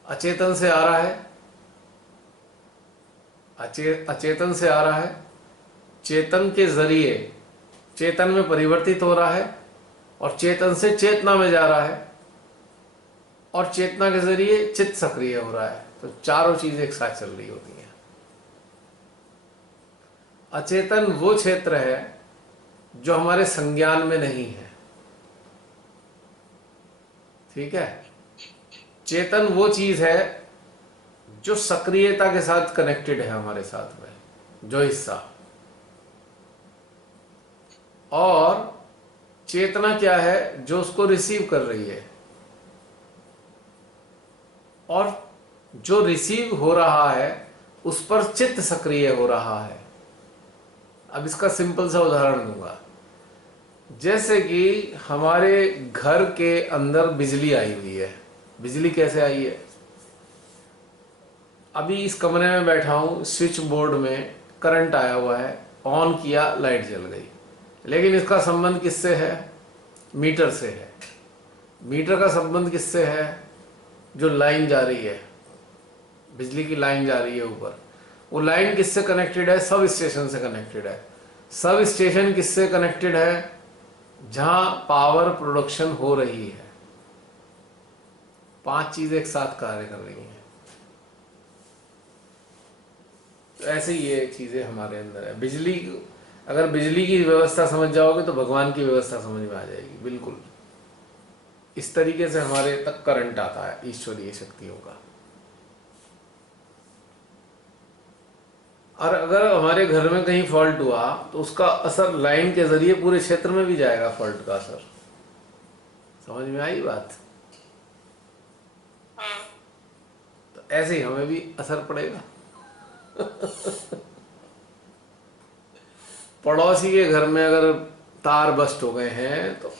अचेतन से आ रहा है, अचेतन से आ रहा है, चेतन के जरिए चेतन में परिवर्तित हो रहा है, और चेतन से चेतना में जा रहा है, और चेतना के जरिए चित्त सक्रिय हो रहा है। तो चारों चीजें एक साथ चल रही होती हैं। अचेतन वो क्षेत्र है जो हमारे संज्ञान में नहीं है, ठीक है। चेतन वो चीज है जो सक्रियता के साथ कनेक्टेड है हमारे साथ में, जो हिस्सा। और चेतना क्या है, जो उसको रिसीव कर रही है, और जो रिसीव हो रहा है उस पर चित्त सक्रिय हो रहा है। अब इसका सिंपल सा उदाहरण दूंगा। जैसे कि हमारे घर के अंदर बिजली आई हुई है। बिजली कैसे आई है? अभी इस कमरे में बैठा हूं, स्विच बोर्ड में करंट आया हुआ है, ऑन किया, लाइट जल गई। लेकिन इसका संबंध किससे है? मीटर से है। मीटर का संबंध किससे है? जो लाइन जा रही है, बिजली की लाइन जा रही है ऊपर, वो लाइन किससे कनेक्टेड है? सब स्टेशन से कनेक्टेड है। सब स्टेशन किससे कनेक्टेड है? जहां पावर प्रोडक्शन हो रही है। 5 चीजें एक साथ कार्य कर रही हैं। तो ऐसे ही ये चीजें हमारे अंदर है। बिजली, अगर बिजली की व्यवस्था समझ जाओगे तो भगवान की व्यवस्था समझ में आ जाएगी। बिल्कुल इस तरीके से हमारे तक करंट आता है ईश्वरीय शक्तियों का। और अगर हमारे घर में कहीं फॉल्ट हुआ तो उसका असर लाइन के जरिए पूरे क्षेत्र में भी जाएगा। फॉल्ट का असर समझ में आई बात? तो ऐसे ही हमें भी असर पड़ेगा। पड़ोसी के घर में अगर तार बस्ट हो गए हैं तो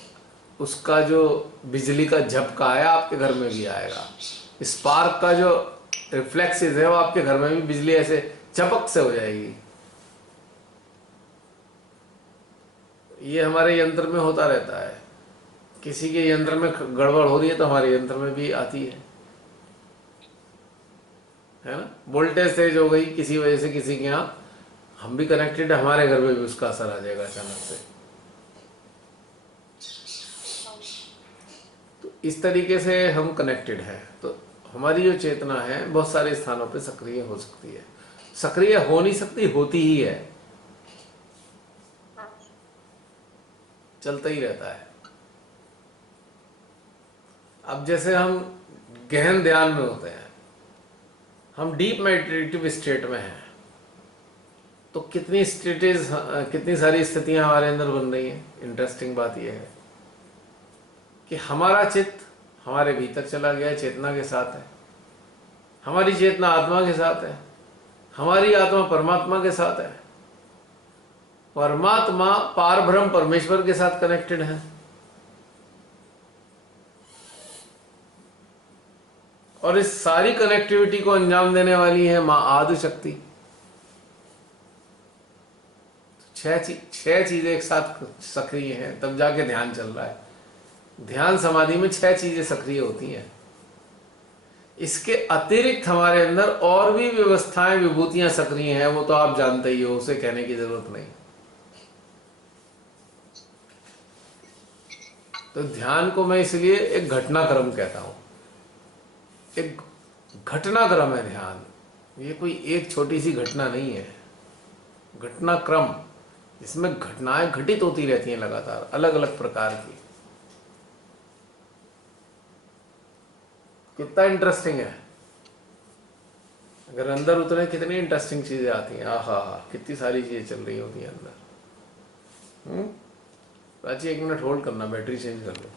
उसका जो बिजली का झपका है आपके घर में भी आएगा। स्पार्क का जो रिफ्लेक्सेस है वो आपके घर में भी बिजली ऐसे झपक से हो जाएगी। ये हमारे यंत्र में होता रहता है। किसी के यंत्र में गड़बड़ हो रही है तो हमारे यंत्र में भी आती है ना। वोल्टेज तेज हो गई किसी वजह से किसी के यहाँ, हम भी कनेक्टेड है, हमारे घर में भी उसका असर आ जाएगा अचानक से। तो इस तरीके से हम कनेक्टेड हैं। तो हमारी जो चेतना है बहुत सारे स्थानों पे सक्रिय हो सकती है। सक्रिय हो नहीं सकती, होती ही है, चलता ही रहता है। अब जैसे हम गहन ध्यान में होते हैं, हम डीप मेडिटेटिव स्टेट में हैं, तो कितनी सारी स्थितियां हमारे अंदर बन रही हैं। इंटरेस्टिंग बात यह है कि हमारा चित्त हमारे भीतर चला गया, चेतना के साथ है। हमारी चेतना आत्मा के साथ है, हमारी आत्मा परमात्मा के साथ है, परमात्मा पारब्रह्म परमेश्वर के साथ कनेक्टेड है। और इस सारी कनेक्टिविटी को अंजाम देने वाली है मां आदिशक्ति। 6 चीजें एक साथ सक्रिय हैं, तब जाके ध्यान चल रहा है। ध्यान समाधि में 6 चीजें सक्रिय होती हैं। इसके अतिरिक्त हमारे अंदर और भी व्यवस्थाएं, विभूतियां सक्रिय हैं, वो तो आप जानते ही हो, उसे कहने की जरूरत नहीं। तो ध्यान को मैं इसलिए एक घटनाक्रम कहता हूं। एक घटनाक्रम है ध्यान, ये कोई एक छोटी सी घटना नहीं है, घटनाक्रम। इसमें घटनाएं घटित होती रहती हैं लगातार, अलग अलग प्रकार की। कितना इंटरेस्टिंग है, अगर अंदर उतरे कितनी इंटरेस्टिंग चीजें आती हैं। आहा, कितनी सारी चीजें चल रही होती हैं अंदर। प्राची 1 मिनट होल्ड करना, बैटरी चेंज कर लो।